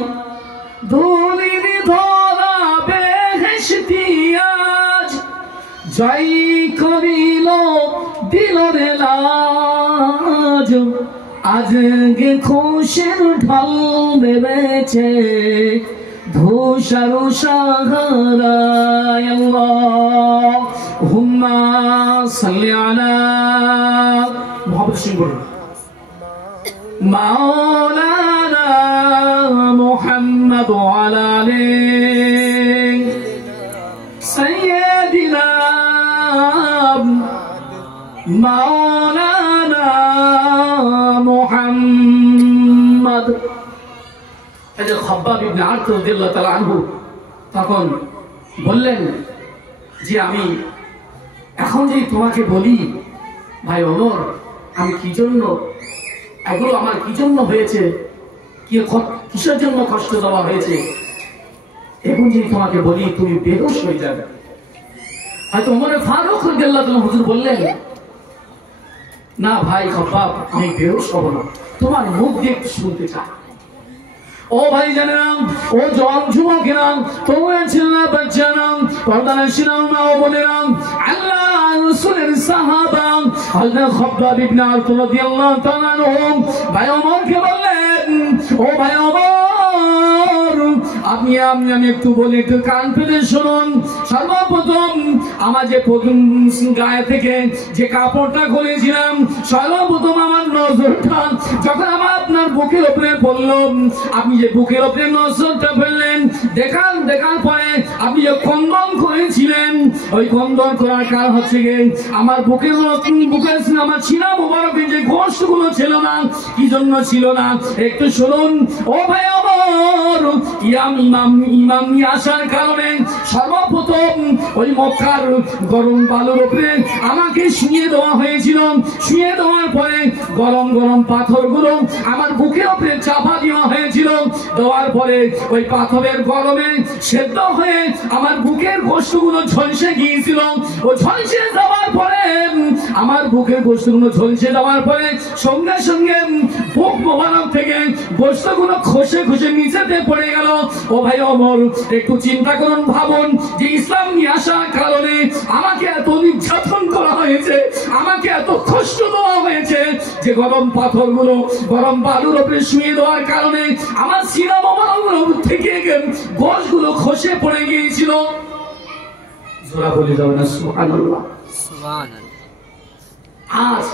ধুলির ধরা বেহেশতি আজ জয় করিল দিলরে লাজ, আজকে খুশির ঢল নেমেছে ধূসর সাহারায়। আল্লাহুম্মা সাল্লি আলা মুহাম্মদ বলুন, মাওলানা মুহাম্মদ ওয়া আলা আলি সাইয়্যিদিনা মাওলানা মুহাম্মদ। এই যে খাব্বাব ইবনে আরত রাদিয়াল্লাহু তাআলা আনহু তখন বললেন যে আমি এখন যদি তোমাকে বলি, ভাই ওমর, আমি কি জন্য এগুলো আমার কি জন্য হয়েছে, কিসের জন্য কষ্ট দেওয়া হয়েছে, এখন যদি তোমাকে বলি তুমি বেহুশ হয়ে যাবে। হয়তো ওমর ফারুক রাদিয়াল্লাহু তাআলা হুজুর বললেন, না ভাই খাব্বাব, আমি বেহুশ হব না, তোমার মুখ দিয়ে একটু শুনতে চাই। ও ভাই জানেন, ও জওয়ান যুবকেরা, তোমরা ছেলেরা, বাচ্চারা, পর্দানশীল মা ও বোনেরা, আল্লাহ রাসূলের সাহাবা হযরত খাব্বাব ইবনে আরত রাদিয়াল্লাহু তাআলা আনহু ভাই ওমরকে বললেন, ও ভাই ওমর, আপনি আমি একটু বলি, একটু কান পেতে শুনুন। সর্বপ্রথম আমার যে গায়ে থেকে যে কাপড়টা খুলেছিলাম, সর্বপ্রথম আমার নজরটা যখন আমার আপনার বুকের উপরে পড়ল। আপনি যে বুকের উপরে নজরটা ফেললেন, দেখার পরে আপনি যে খণ্ডন করেছিলেন, ওই খণ্ডন করার কারণ হচ্ছে গিয়ে আমার বুকের আমার সিনা মোবারকে যে গোশতগুলো ছিল না, কি জন্য ছিল না একটু শুনুন। ও ভাই আমার, ইমাম নিয়ে আসার কারণে সর্বপ্রথম ওই মক্কার গরম বালুর উপরে আমাকে শুয়ে দেওয়া হয়েছিল। শুয়ে দেওয়ার পরে গরম গরম পাথরগুলো আমার বুকের উপরে চাপা দেওয়া হয়েছিল। দেওয়ার পরে ওই পাথরের গরমে সেদ্ধ হয়ে আমার বুকের গোশতগুলো ঝলসে গিয়েছিল। ও ঝলসে যাওয়ার পরে আমার বুকের গোশতগুলো ঝলসে যাওয়ার পরে সঙ্গে সঙ্গে বুক মোবারক থেকে গোশতগুলো খসে খসে নিচেতে পড়ে গেল। ও ভাই ওমর, একটু চিন্তা করুন, ভাবুন যে ইসলাম নিয়ে আসার কারণে আমাকে এত নির্যাতন করা হয়েছে, আমাকে এত কষ্ট দেওয়া হয়েছে, যে গরম পাথরগুলো গরম বালুর উপরে শুয়ে দেওয়ার কারণে আমার সিনা মোবারক থেকে গোশতগুলো খসে পড়ে গিয়েছিল। জোরা বলে যাবে না সুবহানাল্লাহ। আজ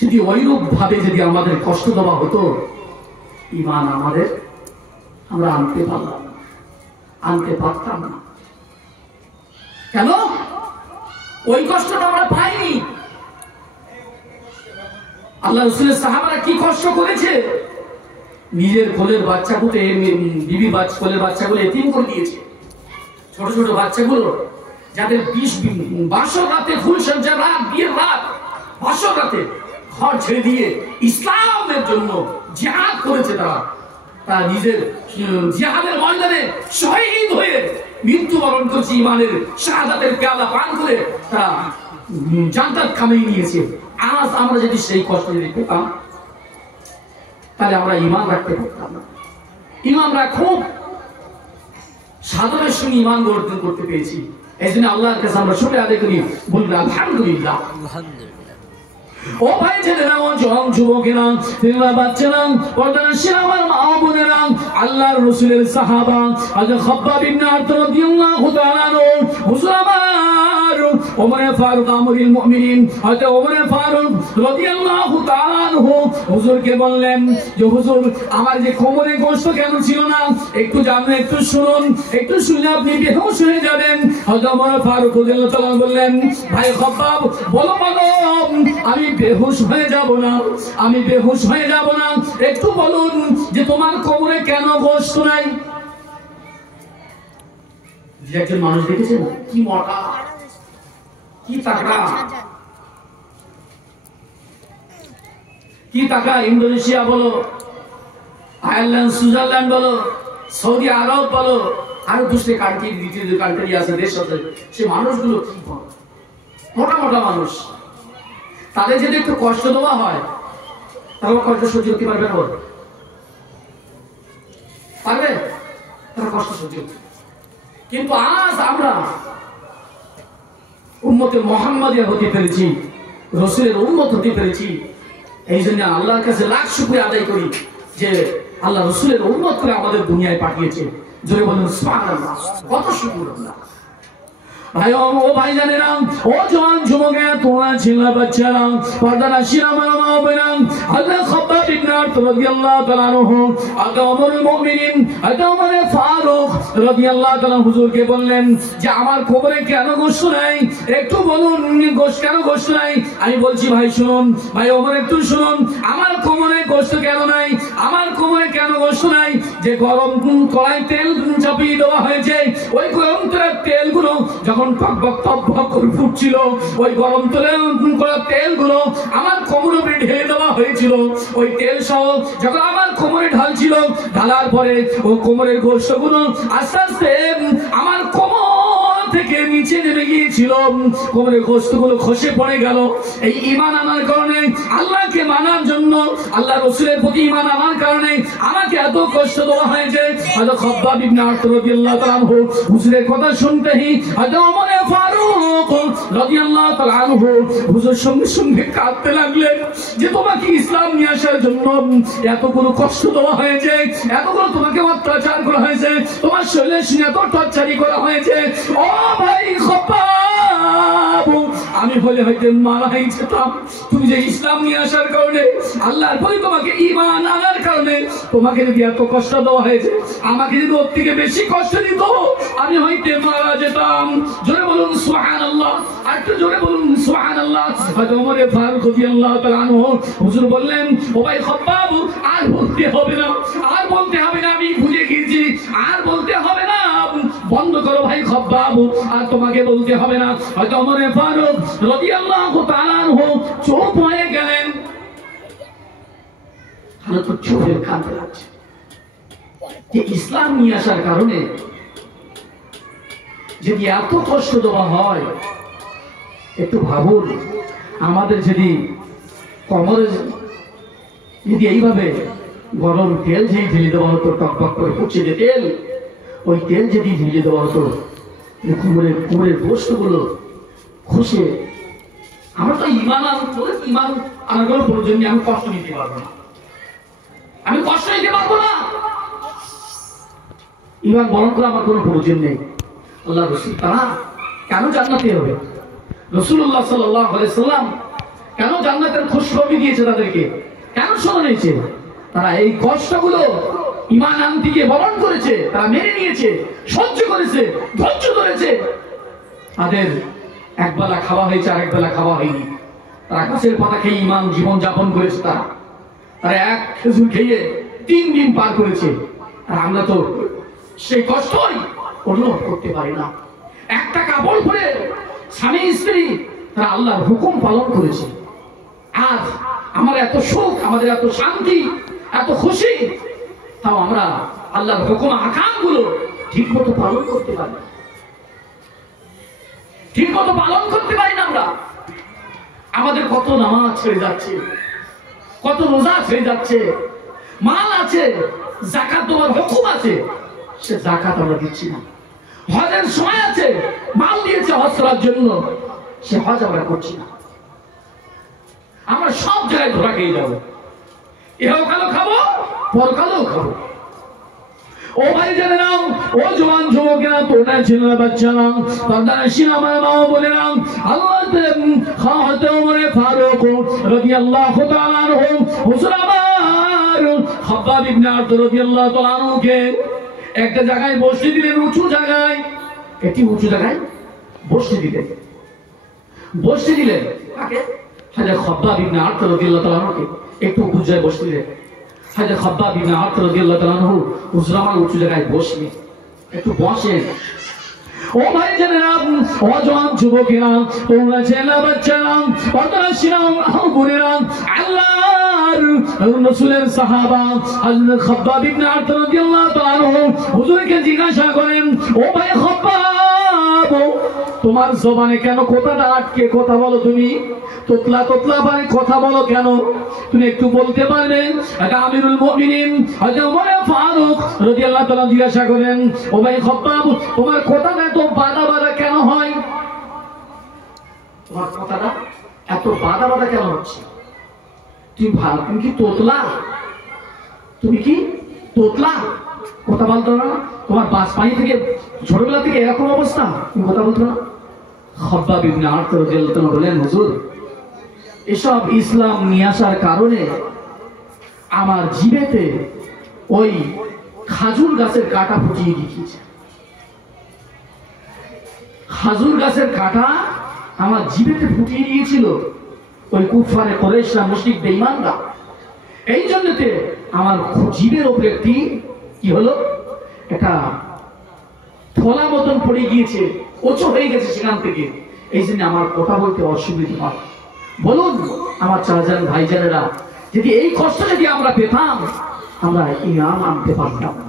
যদি ওইরূপ ভাবে যদি আমাদের কষ্ট দেওয়া হতো, ঈমান আমাদের আমরা আনতে পারতাম না। কেন? ওই কষ্টটা আমরা পাইনি। আল্লাহ রাসূলের সাহাবারা কি কষ্ট করেছে, নিজের কোলের বাচ্চাগুলো বিবি কোলের বাচ্চাগুলো এতিম করে দিয়েছে। ছোট ছোট বাচ্চাগুলো যাদের বাসর রাতে ফুলসজ্জা রাত, বিয়ের রাত, বাসর রাতে ঘর ছেড়ে দিয়ে ইসলামের জন্য জিহাদ করেছে। তারা নিজের জিহাদের ময়দানে শহীদ হয়ে মৃত্যুবরণ করছে, ইমানের শাহাদাতের পেয়ালা পান করে তারা জান্নাত কামিয়ে নিয়েছে। আজ আমরা যদি সেই কষ্ট যদি পেতাম, তাহলে আমরা ঈমান রাখতে পারতাম না। ইমামরা খুব সাধনের সঙ্গে ঈমান অর্জন করতে পেরেছি। এই জন্য আল্লাহর কাছে আমরা শুকরিয়া আদায় করি, বলি আলহামদুলিল্লাহ। ও ভাই ছেলেরা, ও জওয়ান যুবকেরা, তোমরা বাচ্চারা, পর্দানশীল আমার মা বোনেরা, আল্লাহর রাসূলের সাহাবা হযরত খাব্বাব ইবনে আরত রাদিয়াল্লাহু তাআলা আনহু, হুজুর আমার ওমর ফারুক আমিরুল মুমিনিন হযরত ওমর ফারুক রাদিয়াল্লাহু তাআলা আনহু হুজুরকে বললেন যে হুজুর, আমার যে কোমরে গোশত কেন ছিল না, একটু জানলে একটু শুনুন, একটু শুনলে আপনি বেহুশ হয়ে যাবেন। হযরত ওমর ফারুক রাদিয়াল্লাহু তাআলা বললেন, ভাই খাব্বাব, বলো আমি বেহুশ হয়ে যাব না, আমি বেহুশ হয়ে যাব না, একটু বলুন যে তোমার কোমরে কেন গোশত নাই। একজন মানুষ দেখেছেন কি মোটা, কি তাকড়া, কি তাকড়া। ইন্দোনেশিয়া বলো, আয়ারল্যান্ড, সুইজারল্যান্ড বলো, সৌদি আরব বলো, আরো দুসরে কান্ট্রি, দ্বিতীয় কান্ট্রি আছে, দেশ আছে, সে মানুষগুলো কি মোটা মোটা মানুষ। তাদের যদি একটু কষ্ট দেওয়া হয়, তারা কষ্ট সহ্য করতে পারবে না, পারবে? তারা কষ্ট সহ্য করতে। কিন্তু আজ আমরা উম্মতে মুহাম্মাদিয়া হতে পেরেছি, রাসূলের উম্মত হতে পেরেছি। এই জন্য আল্লাহর কাছে লাখ শুকরিয়া আদায় করি যে আল্লাহ রাসূলের উম্মত করে আমাদের দুনিয়ায় পাঠিয়েছে। জোরে বলুন সুবহানাল্লাহ, কত শুকর আল্লাহ। ভাই ও ভাই জানেরা, ও জওয়ান যুবকেরা, তোমরা ছেলে বাচ্চারা, পর্দানশীল আমার মা বোনেরা, হযরত খাব্বাব ইবনে আরত রাদিয়াল্লাহু তাআলা আনহু, হযরত ওমরুল মুমিনিন, হযরত ওমর ফারুক রাদিয়াল্লাহু তাআলা হুজুরকে বললেন যে আমার কোমরে কেন গোশত নাই, একটু বলুন কেন গোশত নাই। আমি বলছি ভাই শুনুন, ভাই ওমর একটু শুনুন, আমার কোমরে গোশত কেন নাই, আমার কোমরে কেন গোশত নাই, যে গরম কড়াই তেল চাপিয়ে দেওয়া হয়েছে, ওই গরম তেলগুলো যখন টকবক করে ফুটছিল, ওই গরম তেলগুলো আমার কোমরে ঢেলে দেওয়া হয়েছিল। ওই তেল সহ যখন আমার কোমরে ঢালছিল, ঢালার পরে ও কোমরের গোশতগুলো আস্তে আস্তে আমার কোমর থেকে নিচে নেমে গিয়েছিল, কোমরের গোশতগুলো খসে পড়ে গেল। এই ঈমান আনার কারণে, আল্লাহকে মানার জন্য, আল্লাহ রাসূলের প্রতি ঈমান আনার কারণে আমাকে এত কষ্ট দেওয়া হয়েছে। হযরত খাব্বাব ইবনে আরত রাদিয়াল্লাহু তাআলা আনহু হুজুরের কথা শুনতেই হযরত ওমর ফারুক রাদিয়াল্লাহু তাআলা আনহু হুজুর সঙ্গে সঙ্গে কাঁদতে লাগলেন যে তোমাকে ইসলাম নিয়ে আসার জন্য এতগুলো কষ্ট দেওয়া হয়েছে, এতগুলো তোমাকে অত্যাচার করা হয়েছে, তোমার শরীরের সঙ্গে এত টর্চারি করা হয়েছে। ও ভাই খাব্বাব, আমি হলে হয়তো মারাই যেতাম। তুমি যে ইসলাম নিয়ে আসার কারণে, আল্লাহর প্রতি তোমাকে ঈমান আনার কারণে তোমাকে যদি এত কষ্ট দেওয়া হয়েছে, আমাকে যদি ওর থেকে বেশি কষ্ট দিত আমি হয়তো মারা যেতাম। জোরে বলুন সুবহানাল্লাহ, আর একটু জোরে বলুন সুবহানাল্লাহ। হযরত ওমর ফারুক রাদিয়াল্লাহু তাআলা আনহু হুজুর বললেন, ও ভাই খাব্বাব, আর বলতে হবে না, আর বলতে হবে না, আমি বুঝে গেছি, আর বলতে হবে না, বন্ধ করো ভাই খাব্বাব, আর তোমাকে বলতে হবে না। হযরত ওমর ফারুক রাদিয়াল্লাহু তাআলা আনহু চুপ হয়ে গেলেন। হযরত চোখের কান্না লাগছে যে ইসলাম নিয়ে আসার কারণে যদি এত কষ্ট দেওয়া হয়, একটু ভাবুন আমাদের যদি কোমরে যদি এইভাবে গরম তেল যেই ঢেলে দেওয়া হতো, টকটক করে ফুটছে যে তেল, ওই তেল যদি ঢেলে দেওয়া হতো কোমরের গোশতগুলো খসে, আমরা তো ইমান আনার কোনো প্রয়োজন নেই, আমি কষ্ট নিতে পারবো না, আমি কষ্ট নিতে পারবো না, ইমান বরণ করে আমার কোনো প্রয়োজন নেই। আল্লাহ রাসূল তারা কেন জান্নাতে হবে? রাসূলুল্লাহ সাল্লাল্লাহু আলাইহি সাল্লাম কেন জান্নাতের খুশখবরি দিয়েছে তাদেরকে, কেন শোনাইছে? তারা এই কষ্টগুলো ইমান আনতে গিয়ে বরণ করেছে, তারা মেনে নিয়েছে, সহ্য করেছে, ধৈর্য ধরেছে। তাদের একবেলা খাওয়া হয়েছে, আরেক বেলা খাওয়া হয়নি। তারা গাছের পাতা খেয়ে ইমান জীবন যাপন করেছে। তারা এক খেজুর খেয়ে 3 দিন পার করেছে। আর আমরা তো সেই কষ্টই অনুভব করতে পারি না। একটা কাপড় পরে স্বামী স্ত্রী তারা আল্লাহর হুকুম পালন করেছে। আজ আমার এত সুখ, আমাদের এত শান্তি, এত খুশি, তাও আমরা আল্লাহর হুকুম আকামগুলো ঠিক মতো পালন করতে পারি না, ঠিক মতো পালন করতে পারি না আমরা। আমাদের কত নামাজ ছেড়ে যাচ্ছে, কত রোজা ছেড়ে যাচ্ছে, মাল আছে, যাকাত দেওয়ার হুকুম আছে, সে যাকাত আমরা দিচ্ছি না। হজের সময় আছে, মাল দিয়েছে হজ করার জন্য, সে হজ আমরা করছি না। আমরা সব জায়গায় ধরা খেয়ে যাবো, ইহকালও খাবো, পরকালও খাবো। ও ভাই জানে নাও, ও জওয়ান যুবকেরা, তোমরা ছেলেরা, বাচ্চারা, পর্দার শিরা আমার মা বলেরা, আল্লাহ হযরত ওমর ফারুক রাদিয়াল্লাহু তাআলা আনহু হুজুর আমার খাব্বাব ইবনে আরদ রাদিয়াল্লাহু তাআলা আনহুকে একটা জায়গায় বসতে দিলেন, উঁচু জায়গায়, একটি উঁচু জায়গায় বসতে দিলেন। কাকে? হযরত খাব্বাব ইবনে আরদ রাদিয়াল্লাহু তাআলা আনহুকে একটু উঁচু জায়গায় বসতে দিলেন। হযরত খাব্বাব ইবনে আরদ রাদিয়াল্লাহু তাআলা আনহু হুজুর আমার উঁচু জায়গায় বসলেন, একটু বসেন। ও ভাই জানেরা, ও জওয়ান যুবকেরা, তোমরা ছেলেরা, বাচ্চারা, পর্দার শিরা আমার বোনেরা, আল্লাহর রাসূলের সাহাবা হযরত খাব্বাব ইবনে আরদ রাদিয়াল্লাহু তাআলা আনহু হুজুরকে জিজ্ঞাসা করেন, ও ভাই খাব্বাব, তোমার জবানে কেন কথাটা আটকে কথা বলো? তুমি তোতলা পারে কথা বলো কেন? তুমি একটু বলতে পারবে? এটা আমিরুল মুমিনিন হযরত ওমর ফারুক রাদিয়াল্লাহু তাআলা জিজ্ঞাসা করেন, ও ভাই খাব্বাব, তোমার কথাটা এত বাধা কেন হয়? তোমার কথাটা এত বাধা কেন হচ্ছে? তুমি কি তোতলা? তুমি কি তোতলা? কথা বলতো না? তোমার বাস পানি থেকে ছোটবেলা থেকে এরকম অবস্থা, তুমি কথা বলতো না? খাব্বাব ইবনে আরদ রাদিয়াল্লাহু তাআলা বলেন, হুজুর, এসব ইসলাম নিয়ে আসার কারণে আমার জিভেতে ওই খাজুর গাছের কাঁটা ফুটিয়ে দিয়েছে। খাজুর গাছের কাঁটা আমার জিভেতে ফুটিয়ে দিয়েছিল ওই কুফারে কুরাইশরা, মুশরিক বেঈমানরা। এই জন্যতে আমার জিভের উপরে একটি কি হলো, একটা থলা মতন পড়ে গিয়েছে, উঁচু হয়ে গেছে সেখান থেকে। এই জন্য আমার কথা বলতে অসুবিধা হয়। বলুন আমার চাচাজান ভাইজানেরা, যদি এই কষ্ট যদি আমরা পেতাম, আমরা ইমান আনতে পারতাম না।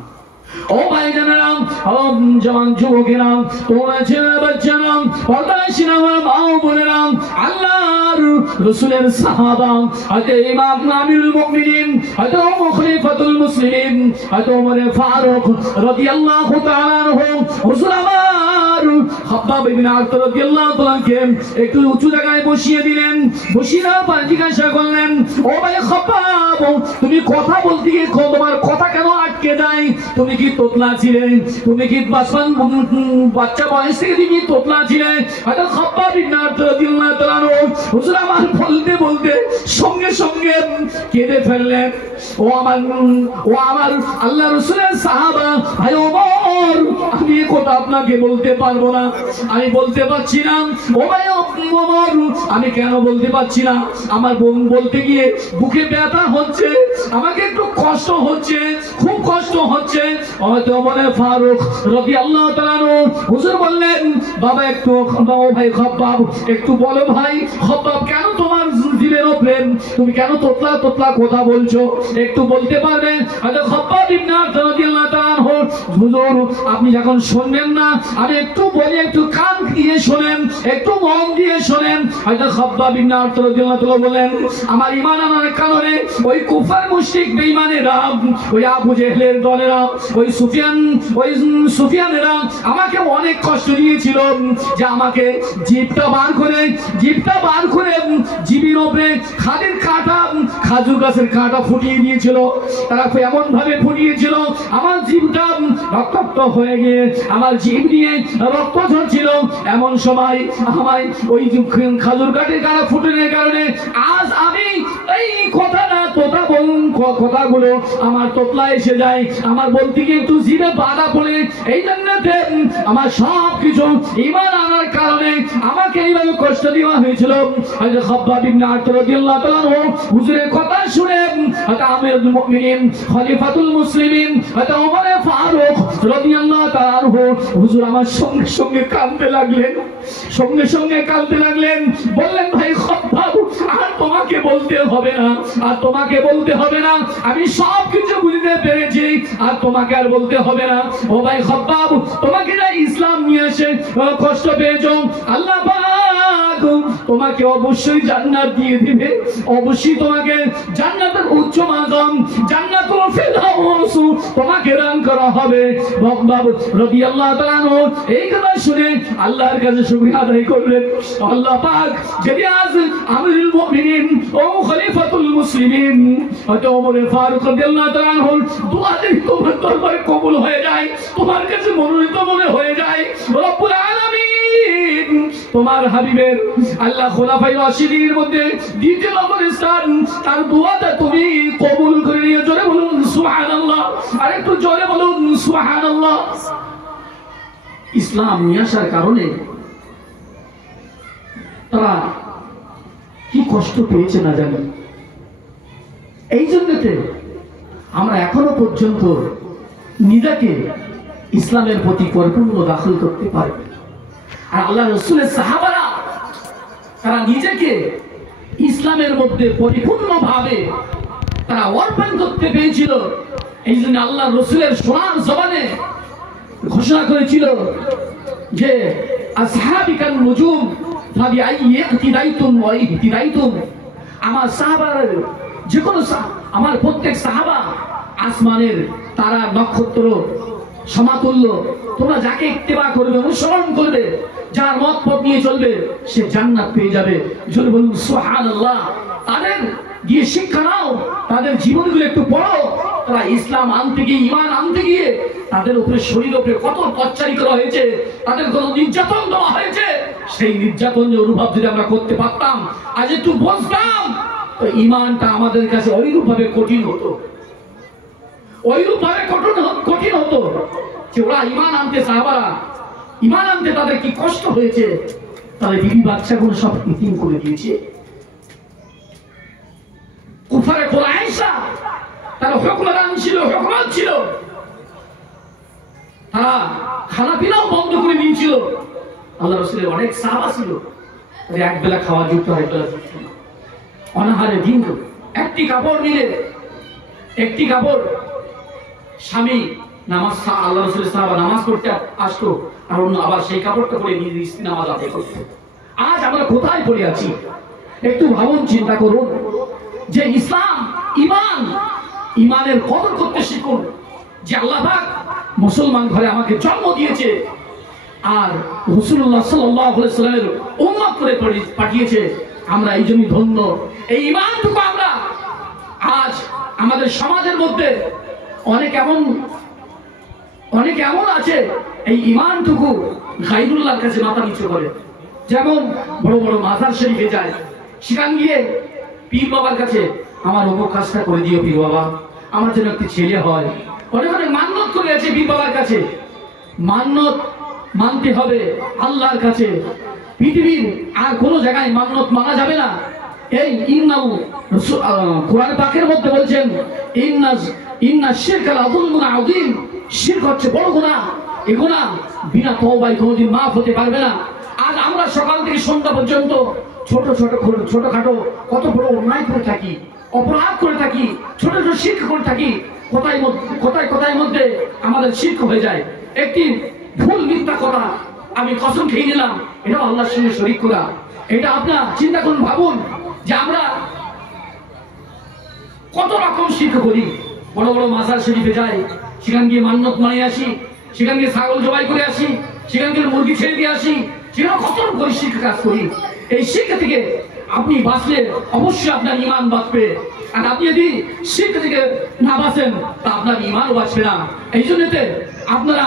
ও ভাইজানেরা, ও জওয়ান যুবকেরা, তোমরা ছেলেরা, বাচ্চারা, পর্দার শিরা আমার মা বোনেরা, আল্লাহর রাসূলের সাহাবা হযরত ইমাম আমিরুল মুমিনিন হযরত খলিফাতুল মুসলিমিন হযরত ওমর ফারুক রাদিয়াল্লাহু তাআলা আনহু হুজুর আমার খাব্বাব ইবনে আরদ রাদিয়াল্লাহু তাআলাকে একটু উঁচু জায়গায় বসিয়ে দিলেন। বসিয়ে দেওয়ার পর জিজ্ঞাসা করলেন, ও ভাই খাব্বাব, তুমি কথা বলতে গিয়ে তোমার কথা কেন আটকে যায়? তুমি কি তোতলা ছিলে? তুমি কি বাচ্চা বয়স থেকে তুমি তোতলা ছিলে? হয়তো খাব্বাব ইবনে আরত রাদিয়াল্লাহু তাআলা হুজুর আমার বলতে বলতে সঙ্গে সঙ্গে কেঁদে ফেললেন। ও আমার আল্লাহ রাসূলের সাহাবা, ভাই ওমর, আমি এই কথা আপনাকে বলতে পারবো না, আমি বলতে পারছি না। ও ভাই ওমর, আমি কেন বলতে পারছি না? আমার বোন বলতে গিয়ে বুকে ব্যথা হচ্ছে, আমাকে একটু কষ্ট হচ্ছে, খুব কষ্ট হচ্ছে। হয়তো বলে ফারুক রাদিয়াল্লাহু তাআলা হুজুর বললেন, বাবা একটু, ও ভাই খাব্বাব একটু বলো ভাই খাব্বাব, কেন তোমার দিলের প্রেম, তুমি কেন তোতলা তোতলা কথা বলছো, একটু বলতে পারবে? হয়তো খাব্বাব ইবনে আরত রাদিয়াল্লাহু তাআলা হুজুর আপনি যখন শুনবেন না, আমি একটু বলি, একটু কান দিয়ে শোনেন, একটু মন দিয়ে শোনেন। হয়তো খাব্বাব ইবনে আরত রাদিয়াল্লাহু তাআলা বলেন, আমার ঈমান আনার কারণে ওই কুফার মুশরিক বেঈমানেরা, ওই আবু জেহেলের দলেরা, ওই সুফিয়ানেরা আমাকে অনেক কষ্ট দিয়েছিল, যে আমাকে জিভটা বার করে জিবির উপরে খাদের কাঁটা, খাজুর গাছের কাঁটা ফুটিয়ে দিয়েছিল। তারা এমন ভাবে ফুটিয়েছিল আমার জিভটা রক্তাক্ত হয়ে গিয়ে আমার জিভ দিয়ে রক্ত ঝরছিল। এমন সময় আমায় ওই খাজুর কাঠের কাঁটা ফুটানোর কারণে আজ আমি এই কথাগুলো আমার তোতলা এসে যায়, আমার বলতে গিয়ে একটু জিভে বাধা পড়ে। এই জন্যতে আমার সব কিছু ঈমান আনার কারণে আমাকে এইভাবে কষ্ট দেওয়া হয়েছিল। হযরত খাব্বাব ইবনে আরত রাদিয়াল্লাহু তাআলা হুজুরের কথা শুনে হযরত আমিরুল মুমিনিন খলিফাতুল মুসলিমিন হযরত ওমর ফারুক রাদিয়াল্লাহু তাআলা হুজুর আমার সঙ্গে সঙ্গে কাঁদতে লাগলেন, বললেন, ভাই খাব্বাব আর তোমাকে বলতে হবে না, আমি সব কিছু বুঝতে পেরেছি, আর তোমাকে আর বলতে হবে না। ও ভাই খাব্বাব, তোমাকে না ইসলাম নিয়ে এসে কষ্ট পেয়েছো, আল্লাহ পাক তোমাকে অবশ্যই জান্নাত দিয়ে দিবে, অবশ্যই তোমাকে জান্নাতের উচ্চ মাকাম, জান্নাতুল ফিরদাউস তোমাকে দান করা হবে। খাব্বাব রাদিয়াল্লাহু তাআলা এই কথা শুনে আল্লাহর কাছে শুকরিয়া আদায় করলেন। আল্লাহ পাক যদি আজ আমিরুল মুমিনিন ও খলিফাতুল মুসলিমিন হযরত ওমর ফারুক রাদিয়াল্লাহু তাআলা দোয়া যদি তোমার দরবারে কবুল হয়ে যায়, তোমার কাছে মনোনীত মনে হয়ে যায়, রব্বুল আলামিন তোমার হাবিবের আল্লাহ খোলাফায়ে রাশিদিনের মধ্যে দ্বিতীয় নম্বর স্থান, তার দোয়াটা তুমি কবুল করে নিয়ে জোরে বলুন সুবহানাল্লাহ, আর একটু জোরে বলুন সুবহানাল্লাহ। ইসলাম নিয়ে আসার কারণে তারা কি কষ্ট পেয়েছে না জানি। এই জন্যতে আমরা এখনো পর্যন্ত নিজেকে ইসলামের প্রতি পরিপূর্ণ দাখিল করতে পারি। আর আল্লাহ রাসূলের সাহাবারা তারা নিজেকে ইসলামের মধ্যে পরিপূর্ণভাবে তারা অর্পণ করতে পেরেছিল। এই জন্য আল্লাহ রাসূলের সোনার জবানে ঘোষণা করেছিল যে আসহাবিকান নুজুম ফাবিআইয়ি ইহতিদাইতুম ওয়া ইহতিদাইতুম, আমার সাহাবারা, যে কোনো আমার প্রত্যেক সাহাবা আসমানের তারা নক্ষত্র সমাতুল্য, তোমরা যাকে ইত্তেবা করবে, অনুসরণ করবে, যার মত পথ নিয়ে চলবে, সে জান্নাত পেয়ে যাবে। জোরে বলুন সুবহানাল্লাহ। তাদের গিয়ে শিক্ষা নাও, তাদের জীবনগুলো একটু পড়ো, তারা ইসলাম আনতে গিয়ে, ঈমান আনতে গিয়ে তাদের উপরে, শরীরের উপরে কত অত্যাচার করা হয়েছে, তাদের কত নির্যাতন দেওয়া হয়েছে। সেই নির্যাতনের অনুভব যদি আমরা করতে পারতাম, আজ একটু বুঝতাম, তো ঈমানটা আমাদের কাছে ওইরূপভাবে কঠিন হতো, কঠিন হতো যে ওরা ঈমান আনতে, সাহাবারা ঈমান আনতে তাদের কি কষ্ট হয়েছে। তাদের বিবি বাচ্চাগুলো সব ইতিম করে দিয়েছে। কুফারে কুরাইশা তারা হুকমরান ছিল, হুকমত ছিল, তারা খানা পিনাও বন্ধ করে দিয়েছিল। আল্লাহ রাসূলের অনেক সাহাবা ছিল, এক বেলা খাওয়া যুক্ত, এক বেলা যুক্ত না, অনাহারে দিন। একটি কাপড় নিলে, একটি কাপড় স্বামী নামাজ, আল্লাহ রাসূলের সাহাবা নামাজ পড়তে আসতো, আর অন্য আবার সেই কাপড়টা পরে নিজের স্ত্রী নামাজ আদায় করতো। আজ আমরা কোথায় পড়ে আছি? একটু ভাবুন, চিন্তা করুন যে ইসলাম, ঈমান, ঈমানের কদর করতে শিখুন। যে আল্লাহ পাক মুসলমান ঘরে আমাকে জন্ম দিয়েছে, আর রাসূলুল্লাহ সাল্লাল্লাহু আলাইহি ওয়াসাল্লামের উম্মত করে পাঠিয়েছে, আমরা এই জন্য ধন্য। এই ঈমানটুকু আমরা আজ আমাদের সমাজের মধ্যে অনেক এমন অনেকে এমন আছে এই ইমানটুকু গায়রুল্লাহর কাছে মাথা নিচু করে। যেমন বড় বড় মাজার শরীফে যায়, সেখানে গিয়ে পীর বাবার কাছে আমার অমুক কাজটা করে দিও পীর বাবা, আমার যেন একটি ছেলে হয়। অনেক অনেক মান্যত করে আছে পীর বাবার কাছে। মান্যত মানতে হবে আল্লাহর কাছে, পৃথিবীর আর কোনো জায়গায় মান্যত মানা যাবে না। এই কোরআন পাকের মধ্যে বলছেন ইন্না শিরকা লাযুলমুন আযীম, শিরক হচ্ছে বড় গুনাহ। এই গুনাহ বিনা তওবায় কোনোদিন মাফ হতে পারবে না। আজ আমরা সকাল থেকে সন্ধ্যা পর্যন্ত ছোটখাটো কত বড় অন্যায় করে থাকি, অপরাধ করে থাকি, ছোট ছোট শিরক করে থাকি। কোথায় মধ্যে আমাদের শিরক হয়ে যায়। একটি ভুল মিথ্যা কথা আমি কসম খেয়ে নিলাম, এটা আল্লাহর সঙ্গে শরীক করা। এটা আপনার চিন্তা করুন, ভাবুন যে আমরা কত রকম শিরক করি। বড় বড় মাজার শরীফে যাই, সেখান গিয়ে মান্যত মানে আসি, সেখান গিয়ে ছাগল জবাই করে আসি, সেখান গিয়ে মুরগি ছেড়ে দিয়ে আসি, সেখানে কত রকম করে শিরক কাজ করি। এই শিরক থেকে আপনি বাঁচলে অবশ্যই আপনার ঈমান বাঁচবে, আর আপনি যদি শিরক থেকে না বাঁচেন তা আপনার ঈমানও বাঁচবে না। এই জন্যতে আপনারা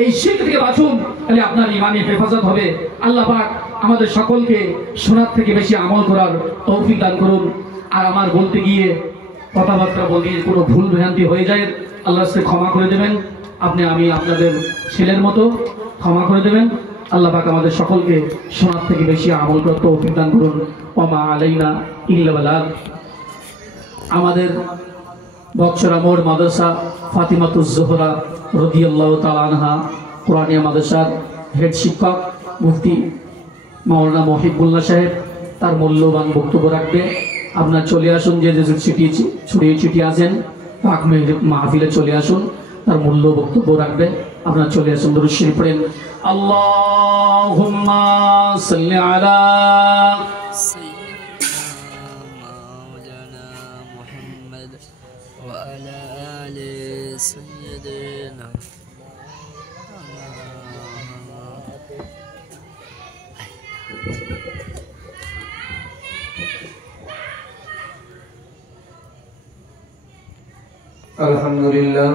এই শিরক থেকে বাঁচুন, তাহলে আপনার ঈমানের হেফাজত হবে। আল্লাহ পাক আমাদের সকলকে শোনার থেকে বেশি আমল করার তৌফিক দান করুন। আর আমার বলতে গিয়ে কথাবার্তা বলতে কোনো ভুল ভ্রান্তি হয়ে যায়, আল্লাহর কাছে ক্ষমা করে দেবেন। আমি আপনাদের ছেলের মতো ক্ষমা করে দেবেন। আল্লাহ পাক আমাদের সকলকে শোনার থেকে বেশি আমল করার তৌফিক দান করুন। ওমা আলাইনা ইল্লা বালাগ। আমাদের বৎসরা মোড় মাদ্রাসা ফাতিমাতুজ জোহরা রাদিয়াল্লাহু তাআলা আনহা কোরআনিয়া মাদ্রাসার হেড শিক্ষক মুফতি মাওলানা মহিবুল্লাহ সাহেব তার মূল্যবান বক্তব্য রাখবে। আপনার চলে আসুন, যে যে ছড়িয়ে ছিটিয়ে আছেন পাক মাহফিলে চলে আসুন, তার মূল্য বক্তব্য রাখবে। আপনার চলে আসুন, দরুদ শরীফ পড়েন। আল্লাহুম্মা সাল্লি আলা وعلى آل سيدنا الحمد لله।